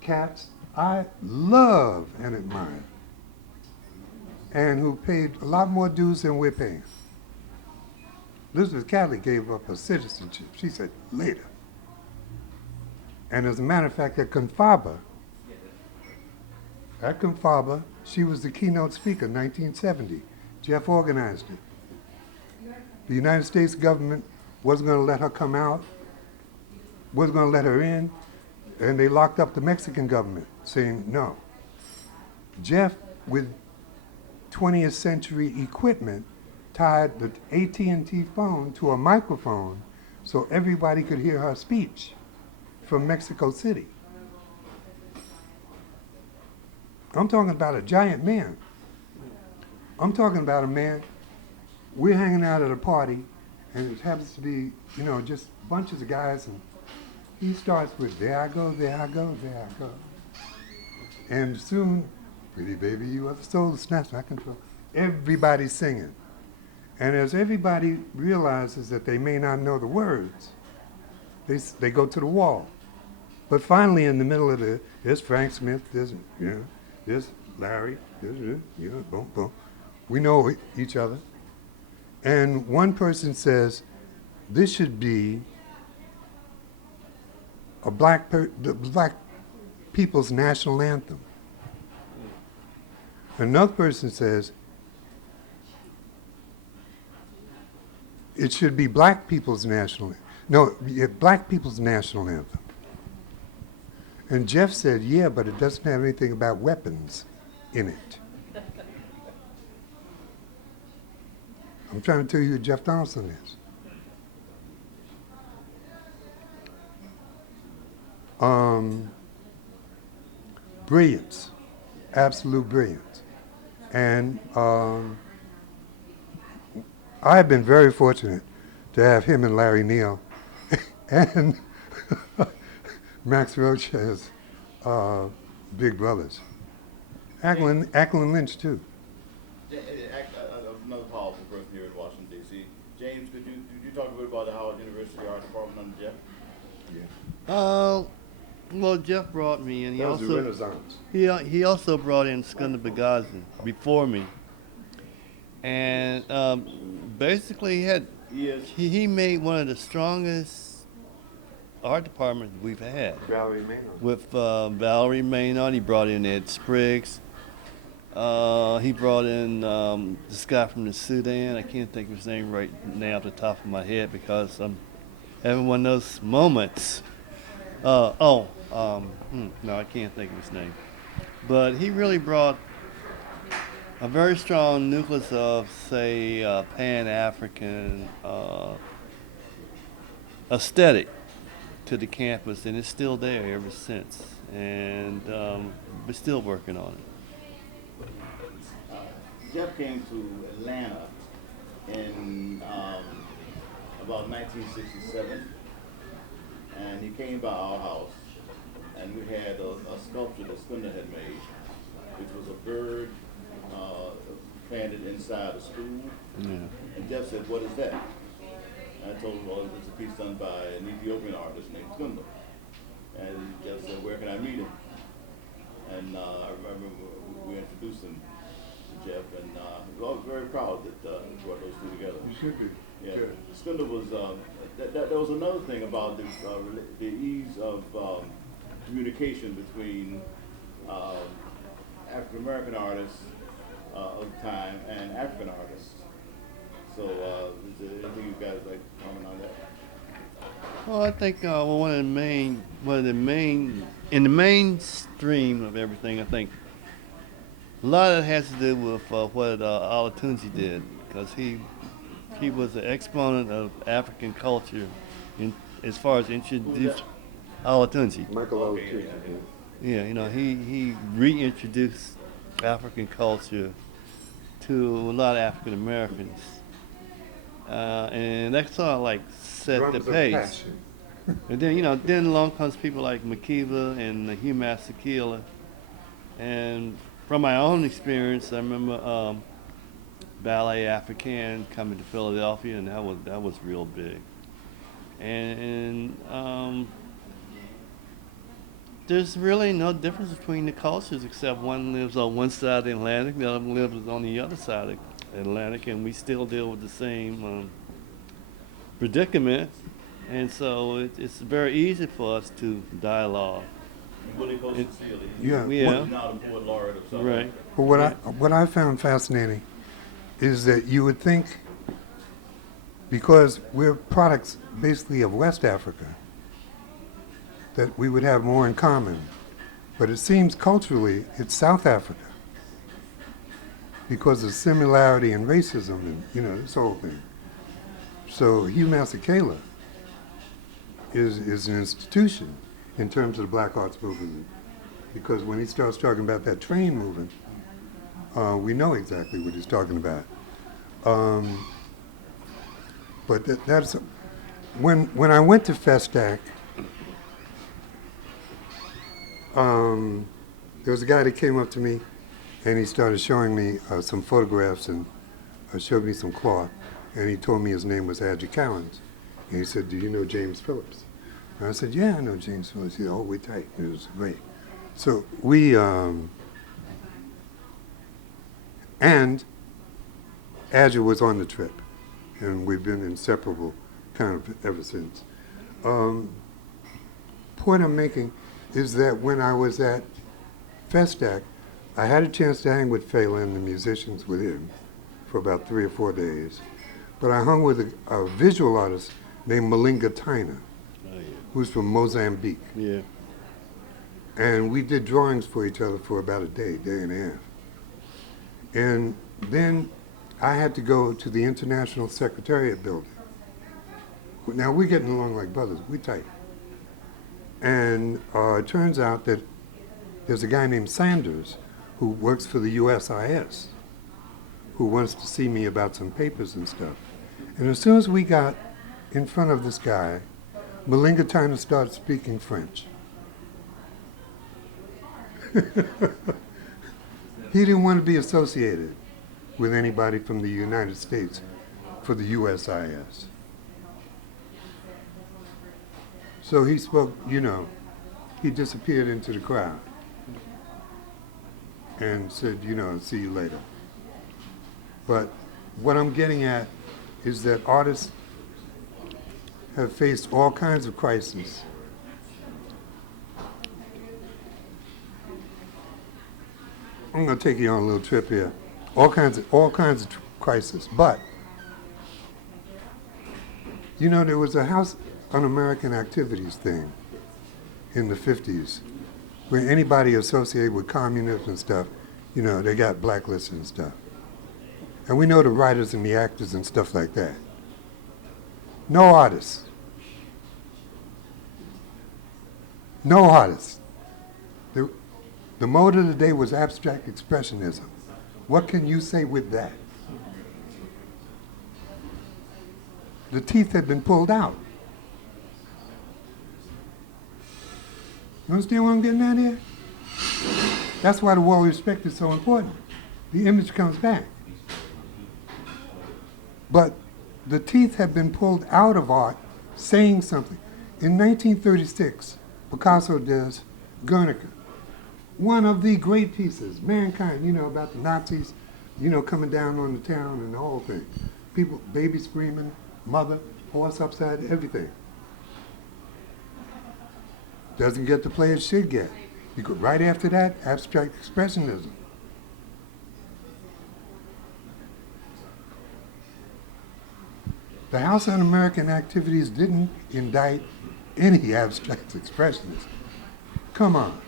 cats I love and admire, and who paid a lot more dues than we're paying. Elizabeth Catlett gave up her citizenship. She said, later. And as a matter of fact, at Confaba, she was the keynote speaker in 1970. Jeff organized it. The United States government wasn't going to let her come out, wasn't going to let her in, and they locked up the Mexican government, saying no. Jeff, with 20th century equipment, tied the AT&T phone to a microphone so everybody could hear her speech from Mexico City. I'm talking about a giant man. I'm talking about a man, we're hanging out at a party, and it happens to be, just bunches of guys, and he starts with, there I go, there I go, there I go. And soon, pretty baby, you are the soul that snaps my control. Everybody's singing. And as everybody realizes that they may not know the words, they go to the wall. But finally, in the middle of there's Frank Smith, there's Larry, boom, boom. We know each other. And one person says, this should be the black people's national anthem. Another person says, it should be black people's national anthem. And Jeff said, yeah, but it doesn't have anything about weapons in it. I'm trying to tell you who Jeff Donaldson is. Brilliance, absolute brilliance. And I've been very fortunate to have him and Larry Neal and Max Roach as big brothers. Ackland Lynch, too. Another powerful person here in Washington, D.C. James, could you talk a bit about the Howard University Art Department under Jeff? Well, Jeff brought me in. That was the Renaissance. He also brought in Skunda Bagazin before me, and basically he made one of the strongest art departments we've had. Valerie Maynard. With Valerie Maynard, he brought in Ed Spriggs. He brought in this guy from the Sudan. I can't think of his name right now off the top of my head because I'm having one of those moments. No, I can't think of his name. But he really brought a very strong nucleus of, say, Pan-African aesthetic to the campus, and it's still there ever since. And we're still working on it. Jeff came to Atlanta in about 1967, and he came by our house, and we had a sculpture that Skunda had made, which was a bird planted inside a school. Yeah. And Jeff said, "What is that?" And I told him, "Well, it's a piece done by an Ethiopian artist named Skunda." And Jeff said, "Where can I meet him?" And I remember we introduced him to Jeff, and I was very proud that we brought those two together. You should be. Yeah, Good. Skunda was. There was another thing about the ease of communication between African American artists of the time and African artists. So, is there anything you guys like to comment on that? Well, I think in the mainstream of everything, I think a lot of it has to do with what Olatunji did, because he he was an exponent of African culture, as far as introduced Alatunji. Michael Okay, Yeah, he reintroduced African culture to a lot of African Americans, and that sort of like set the pace. And then then along comes people like Makiva and Hugh Masekela, and from my own experience, I remember Ballet Africain coming to Philadelphia, and that was real big. And there's really no difference between the cultures except one lives on one side of the Atlantic, the other lives on the other side of the Atlantic, and we still deal with the same predicament. And so it's very easy for us to dialogue. Willie Coast Steele, Yeah. Yeah. now the poet laureate of South Right. But what I found fascinating is that you would think, because we're products basically of West Africa, that we would have more in common. But it seems culturally it's South Africa because of similarity in racism and this whole thing. So Hugh Masekela is an institution in terms of the Black Arts Movement, because when he starts talking about that train movement, we know exactly what he's talking about. But that's when I went to Festac. There was a guy that came up to me, and he started showing me some photographs and showed me some cloth, and he told me his name was Adja Cowens, and he said, "Do you know James Phillips?" And I said, "Yeah, I know James Phillips." He said, "Oh, we're tight." It was great. So we and Adja was on the trip, and we've been inseparable kind of ever since. Point I'm making is that when I was at Festac, I had a chance to hang with Fela and the musicians with him for about 3 or 4 days. But I hung with a visual artist named Malinga Taina, who's from Mozambique. Yeah. And we did drawings for each other for about a day and a half. And then I had to go to the International Secretariat building. Now we're getting along like brothers, we tight. And it turns out that there's a guy named Sanders who works for the USIS who wants to see me about some papers and stuff. And as soon as we got in front of this guy, Malinga Taina started speaking French. He didn't want to be associated with anybody from the United States for the USIS. So he spoke, he disappeared into the crowd and said, see you later. But what I'm getting at is that artists have faced all kinds of crises. I'm going to take you on a little trip here. All kinds of crises. But there was a House Un-American Activities thing in the 50s where anybody associated with communism and stuff, they got blacklisted and stuff. And we know the writers and the actors and stuff like that. No artists. No artists. The mode of the day was abstract expressionism. What can you say with that? The teeth had been pulled out. You understand what I'm getting at here? That's why the wall of respect is so important. The image comes back. But the teeth have been pulled out of art saying something. In 1936, Picasso does Guernica, one of the great pieces, Mankind, about the Nazis, coming down on the town and the whole thing. People, baby screaming, mother, horse upside, everything. Doesn't get the play it should get. You go right after that, abstract expressionism. The House Un-American Activities didn't indict any abstract expressionists. Come on.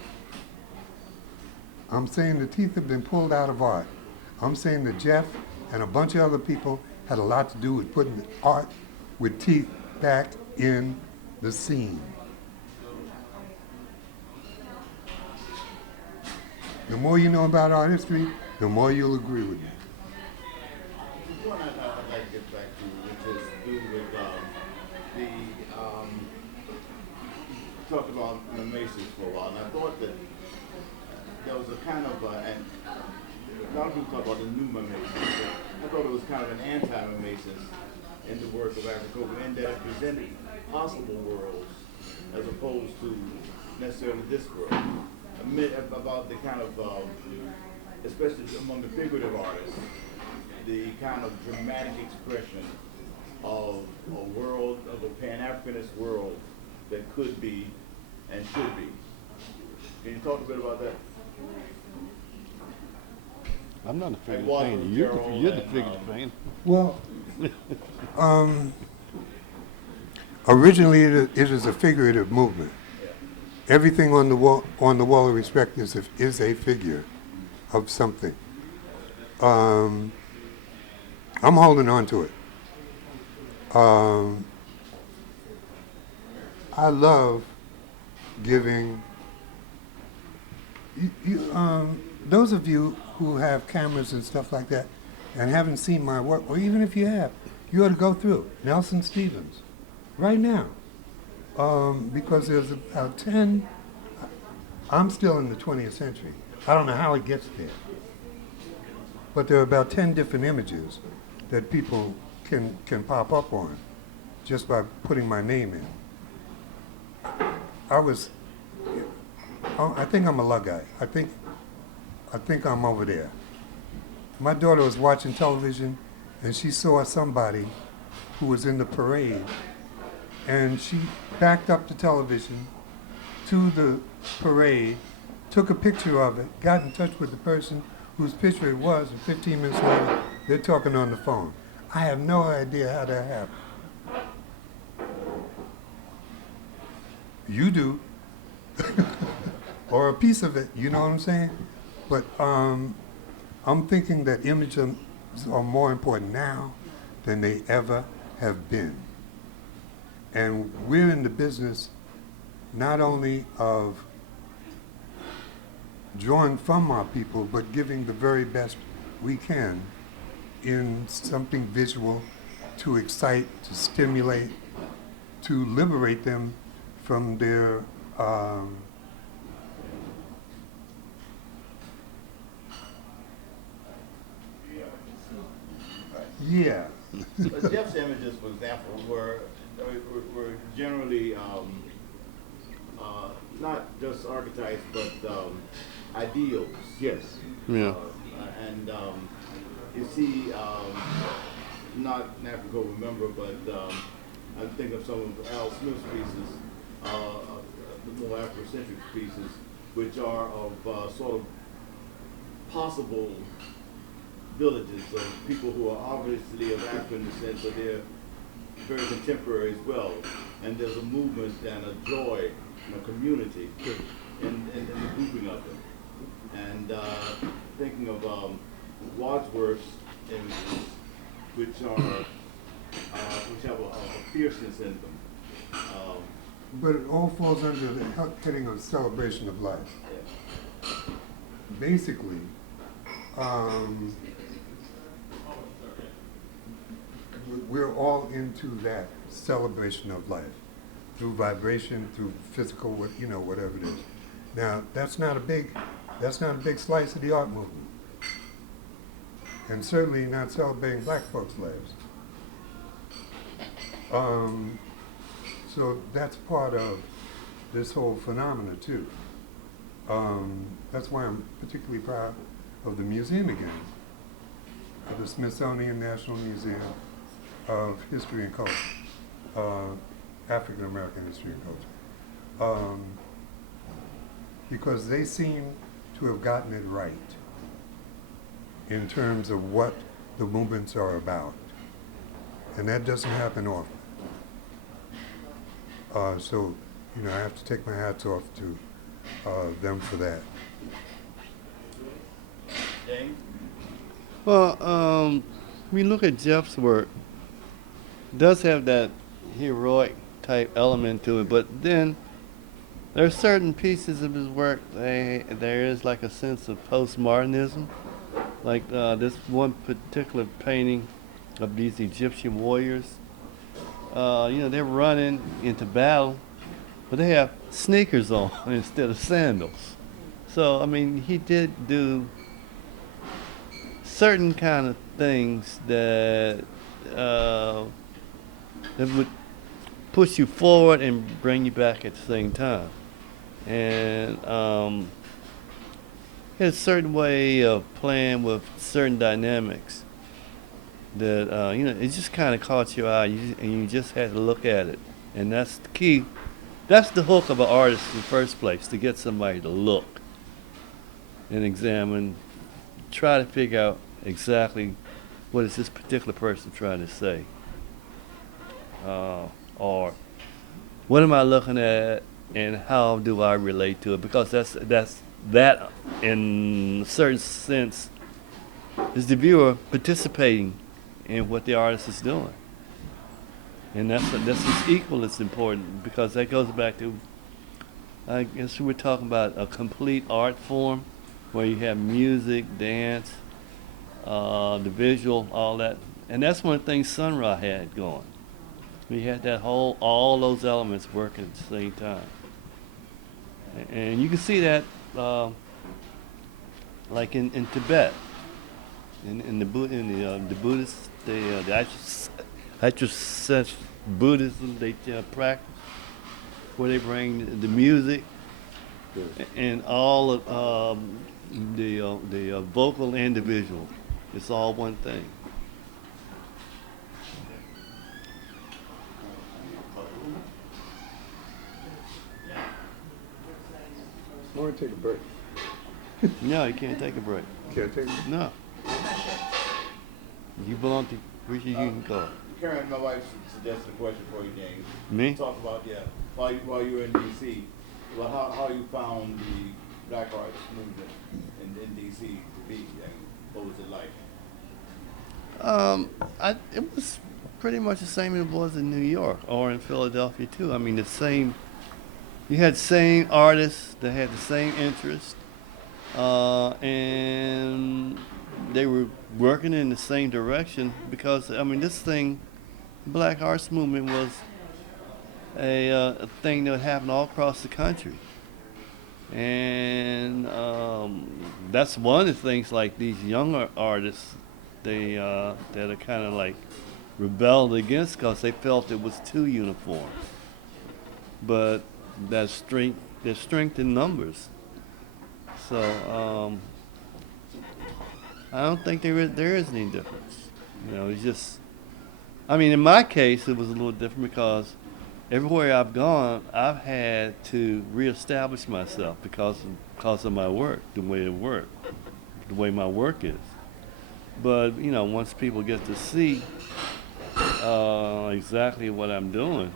I'm saying the teeth have been pulled out of art. I'm saying that Jeff and a bunch of other people had a lot to do with putting the art with teeth back in the scene. The more you know about art history, the more you'll agree with me. One I'd like to get back to, which is to do with talked about the Masons for a while, and I thought that there was a kind of, and a lot of people talk about the new Masons, but I thought it was kind of an anti-Masons in the work of Africa, and that it presented possible worlds as opposed to necessarily this world. About the kind of, especially among the figurative artists, the kind of dramatic expression of a world, of a Pan-Africanist world that could be and should be. Can you talk a bit about that? I'm not a figure Walter painter. Carroll You're the and, figure painter. Well, originally it is a figurative movement. Everything on the wall of respect is a figure of something. I'm holding on to it. I love giving. Those of you who have cameras and stuff like that and haven't seen my work, or even if you have, you ought to go through Nelson Stevens right now. Because there's about 10, I'm still in the 20th century. I don't know how it gets there. But there are about 10 different images that people can pop up on just by putting my name in. I think I'm a Luddite. I think I'm over there. My daughter was watching television and she saw somebody who was in the parade, and she backed up the television to the parade, took a picture of it, got in touch with the person whose picture it was, and 15 minutes later, they're talking on the phone. I have no idea how that happened. You do. Or a piece of it, you know what I'm saying? But I'm thinking that images are more important now than they ever have been. And we're in the business not only of drawing from our people, but giving the very best we can in something visual to excite, to stimulate, to liberate them from their yeah. But Jeff's images, for example, were generally not just archetypes, but ideals. Yes. Yeah. And you see, not an African remember, but I think of some of Al Smith's pieces, the more Afrocentric pieces, which are of sort of possible villages of people who are obviously of African descent, but they're very contemporary as well. And there's a movement and a joy and a community in the grouping of them. And thinking of Wadsworth's images, which have a fierceness in them. But it all falls under the heading of celebration of life. Yeah. Basically, we're all into that celebration of life through vibration, through physical, whatever it is. Now, that's not a big slice of the art movement, and certainly not celebrating black folks' lives. So that's part of this whole phenomena too. That's why I'm particularly proud of the museum again, of the Smithsonian National Museum of History and Culture, African American History and Culture, because they seem to have gotten it right in terms of what the movements are about, and that doesn't happen often. So, I have to take my hats off to them for that. James? Well, when you look at Jeff's work, it does have that heroic type element to it, but then there are certain pieces of his work, there is like a sense of postmodernism. Like this one particular painting of these Egyptian warriors. They're running into battle, but they have sneakers on instead of sandals. So, I mean, he did do certain kind of things that would push you forward and bring you back at the same time. And he had a certain way of playing with certain dynamics that, it just kind of caught your eye, and you just had to look at it. And that's the key. That's the hook of an artist in the first place, to get somebody to look and examine, try to figure out exactly what is this particular person trying to say. Or what am I looking at and how do I relate to it? Because that in a certain sense is the viewer participating in what the artist is doing. And that's as equal as important, because that goes back to, I guess we're talking about a complete art form where you have music, dance, the visual, all that. And that's one of the things Sun Ra had going. We had that all those elements working at the same time. And you can see that like in Tibet, in the Buddhist, the Atrasense Buddhism they practice, where they bring the music and all of the vocal and the visual. It's all one thing. I want to take a break. No, you can't take a break. Can't take a break? No. You belong to which union card? Karen, my wife suggested a question for you, James. Me? Talk about, while you were in D.C., well, how you found the Black Arts movement in D.C. to be, and what was it like? It was pretty much the same as it was in New York or in Philadelphia too. I mean, you had the same artists that had the same interest, and they were working in the same direction, because, I mean, this thing, Black Arts Movement, was a thing that happened all across the country. And that's one of the things, like these younger artists, that are kind of like rebelled against, because they felt it was too uniform. But there's strength in numbers. So I don't think there is any difference. It's just, I mean, in my case, it was a little different, because everywhere I've gone, I've had to reestablish myself because of my work, the way my work is. But once people get to see exactly what I'm doing,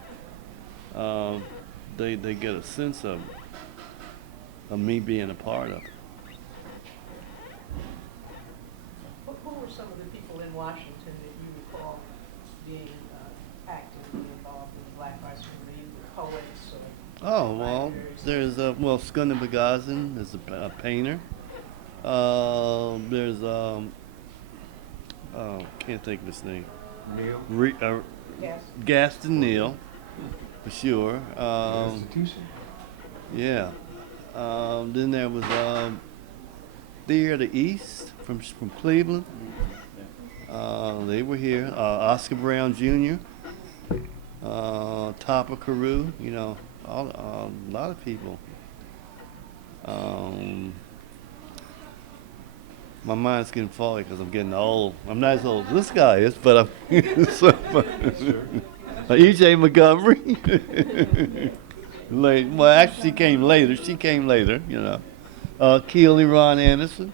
they get a sense of me being a part of it. Who were some of the people in Washington that you recall being actively involved in the Black Arts Movement, either poets or Oh, well, writers? there's Skunda Bagazin is a painter. There's can't think of his name. Neil? Yes. Gaston Neal, for sure. Institution? Yeah. Then there was Theater of the East from Cleveland. They were here. Oscar Brown Jr., Topper Carew, a lot of people. My mind's getting foggy because I'm getting old. I'm not as old as this guy is, but I'm E.J. Montgomery. Well, actually, she came later. Keely Ron Anderson.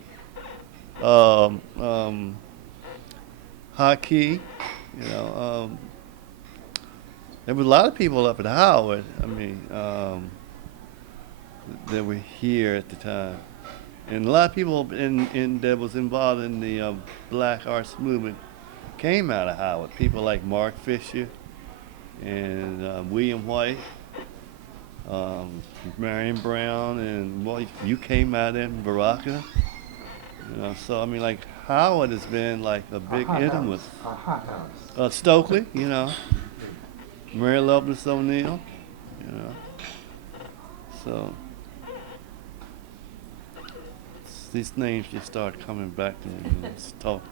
Hockey. There was a lot of people up at Howard. I mean, that were here at the time. And a lot of people that was involved in the Black Arts Movement came out of Howard. People like Mark Fisher and William White, Marion Brown, and well, you came out in Baraka. You know, so I mean, like Howard has been like a big influence. A hot house. Stokely, you know, Mary Lovelace O'Neill, you know. So these names just start coming back to me when it's talk.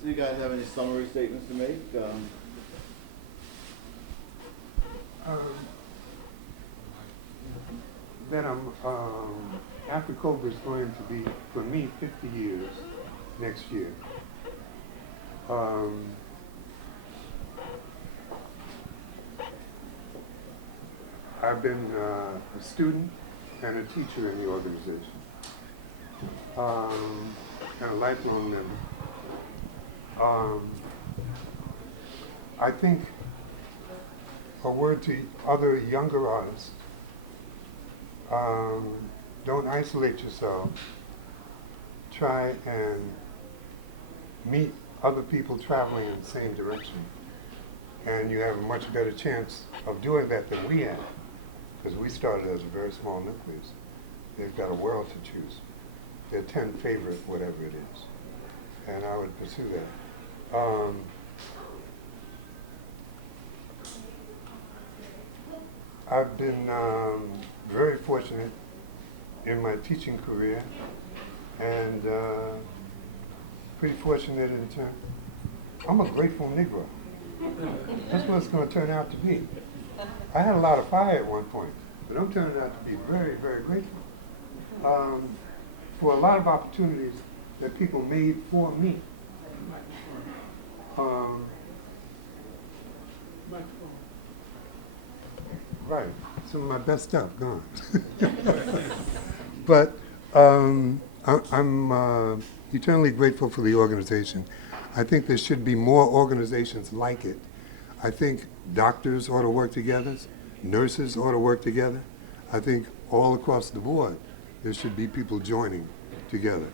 So you guys have any summary statements to make? That Africoba is going to be, for me, 50 years next year. I've been a student and a teacher in the organization, and a lifelong member. I think a word to other younger artists, don't isolate yourself. Try and meet other people traveling in the same direction. And you have a much better chance of doing that than we have, because we started as a very small nucleus. They've got a world to choose. Their 10 favorite, whatever it is. And I would pursue that. I've been very fortunate in my teaching career, and pretty fortunate in turn. I'm a grateful Negro. That's what it's going to turn out to be. I had a lot of fire at one point, but I'm turning out to be very, very grateful for a lot of opportunities that people made for me. Right, some of my best stuff gone. But I'm eternally grateful for the organization. I think there should be more organizations like it. I think doctors ought to work together, nurses ought to work together. I think all across the board there should be people joining together.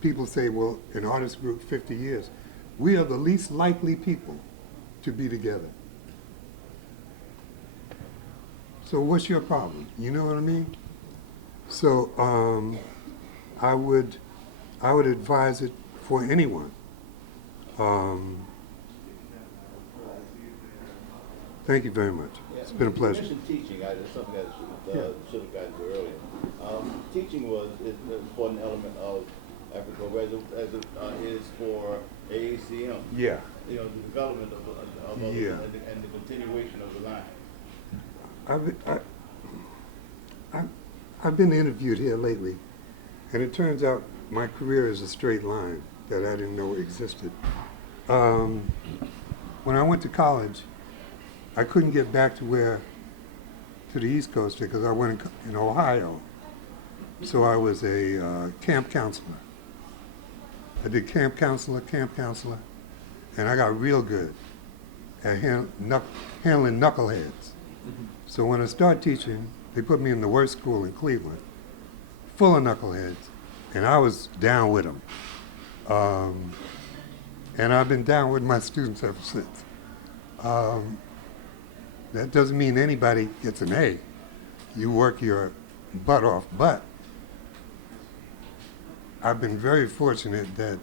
People say, well, an artist group 50 years. We are the least likely people to be together. So what's your problem? You know what I mean? So I would advise it for anyone. Thank you very much. It's been a pleasure. You mentioned teaching. It's something I should have gotten to earlier. Teaching is an important element of Africa, as it is for AACM. Yeah. You know, the development of Yeah. and the continuation of the line. I've been interviewed here lately, and it turns out my career is a straight line that I didn't know existed. When I went to college, I couldn't get back to the East Coast because I went in Ohio. So I was a camp counselor. I did camp counselor, and I got real good at handling knuckleheads. So when I started teaching, they put me in the worst school in Cleveland, full of knuckleheads, and I was down with them. And I've been down with my students ever since. That doesn't mean anybody gets an A. You work your butt off, but I've been very fortunate that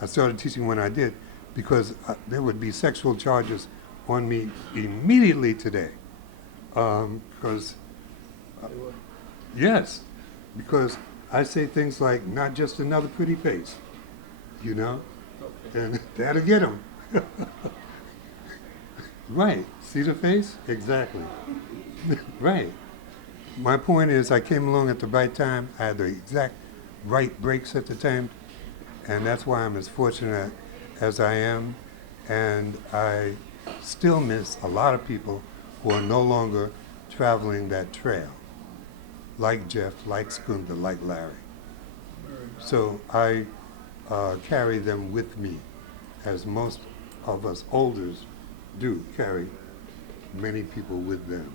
I started teaching when I did, because there would be sexual charges on me immediately today. Yes, because I say things like, not just another pretty face, you know, and that'll get them. Right, see the face? Exactly. Right. My point is, I came along at the right time. I had the exact right breaks at the time, and that's why I'm as fortunate as I am. And I still miss a lot of people who are no longer traveling that trail, like Jeff, like Skunda, like Larry. So I carry them with me, as most of us olders do carry many people with them.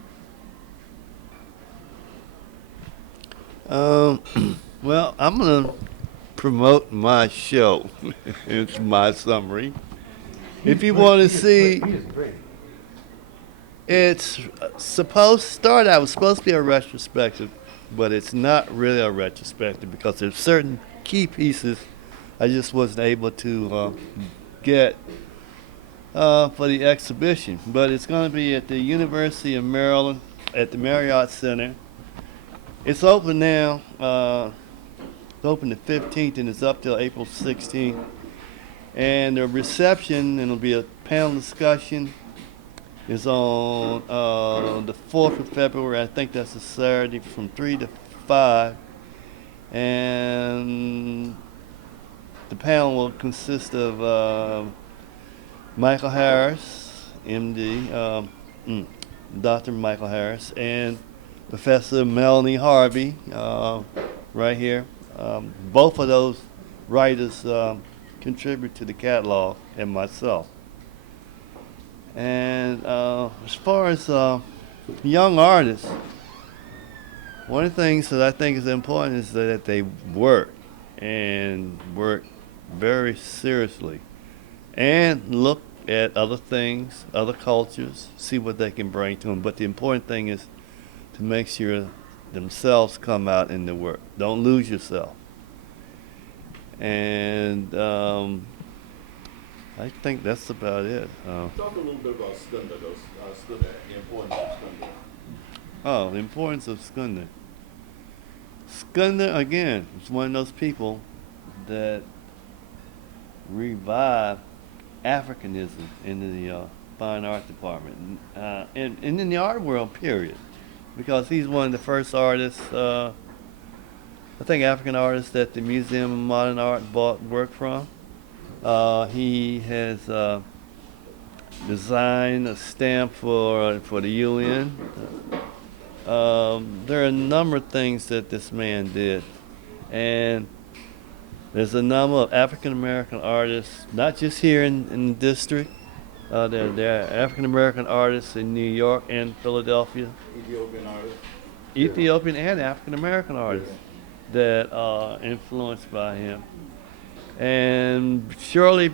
Well, I'm gonna promote my show. It's my summary. If you want to see, it's supposed to was supposed to be a retrospective, but it's not really a retrospective because there's certain key pieces I just wasn't able to get for the exhibition. But it's going to be at the University of Maryland at the Marriott Center. It's open now. It's open the 15th and it's up till April 16th. And the reception, and it'll be a panel discussion, is on the 4th of February. I think that's a Saturday from 3 to 5. And the panel will consist of Michael Harris, MD, Dr. Michael Harris, and Professor Melanie Harvey, right here. Both of those writers contribute to the catalog, and myself. And as far as young artists, one of the things that I think is important is that they work, and work very seriously, and look at other things, other cultures, see what they can bring to them. But the important thing is to make sure themselves come out in the work. Don't lose yourself. And I think that's about it. Talk a little bit about Skunda, the importance of Skunda. Oh, the importance of Skunda. Skunda, again, is one of those people that revived Africanism in the fine art department, and in the art world, period. Because he's one of the first artists, I think African artists that the Museum of Modern Art bought work from. He has designed a stamp for the UN. There are a number of things that this man did, and there's a number of African American artists, not just here in the district. There are African American artists in New York and Philadelphia. Ethiopian artist. Ethiopian and African American artists that are influenced by him. And shortly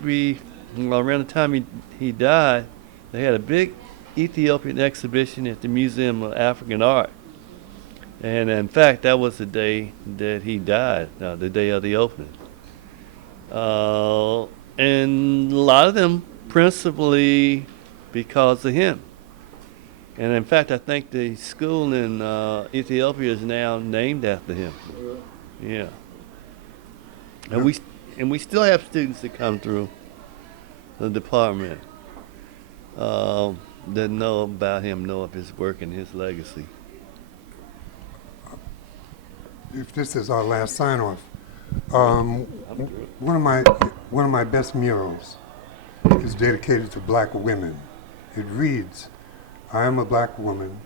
around the time he died, they had a big Ethiopian exhibition at the Museum of African Art. And in fact, that was the day that he died, the day of the opening. And a lot of them principally because of him. And in fact, I think the school in Ethiopia is now named after him. Yeah. And we still have students that come through the department that know about him, know of his work and his legacy. If this is our last sign-off, one of my best murals is dedicated to black women. It reads, "I am a black woman,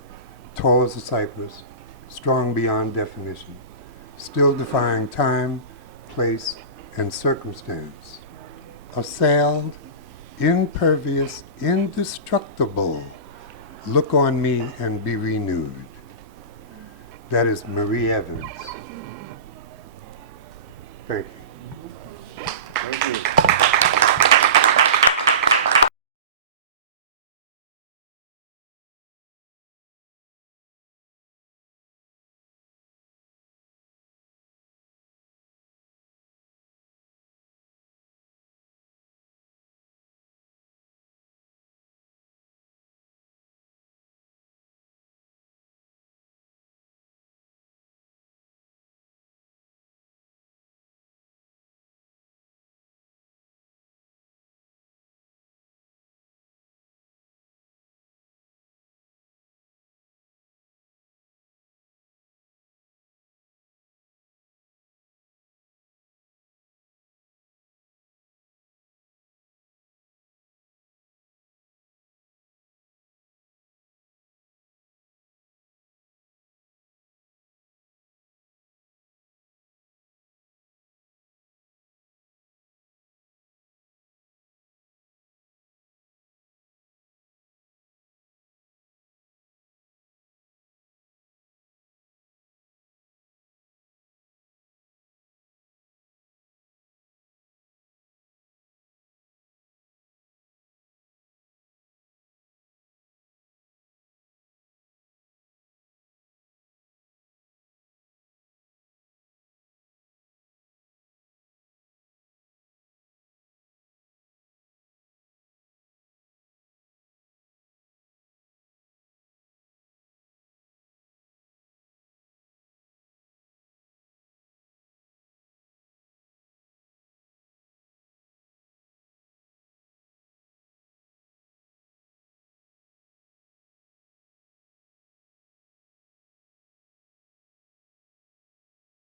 tall as a cypress, strong beyond definition, still defying time, place, and circumstance. Assailed, impervious, indestructible. Look on me and be renewed." That is Marie Evans. Thank you. Thank you.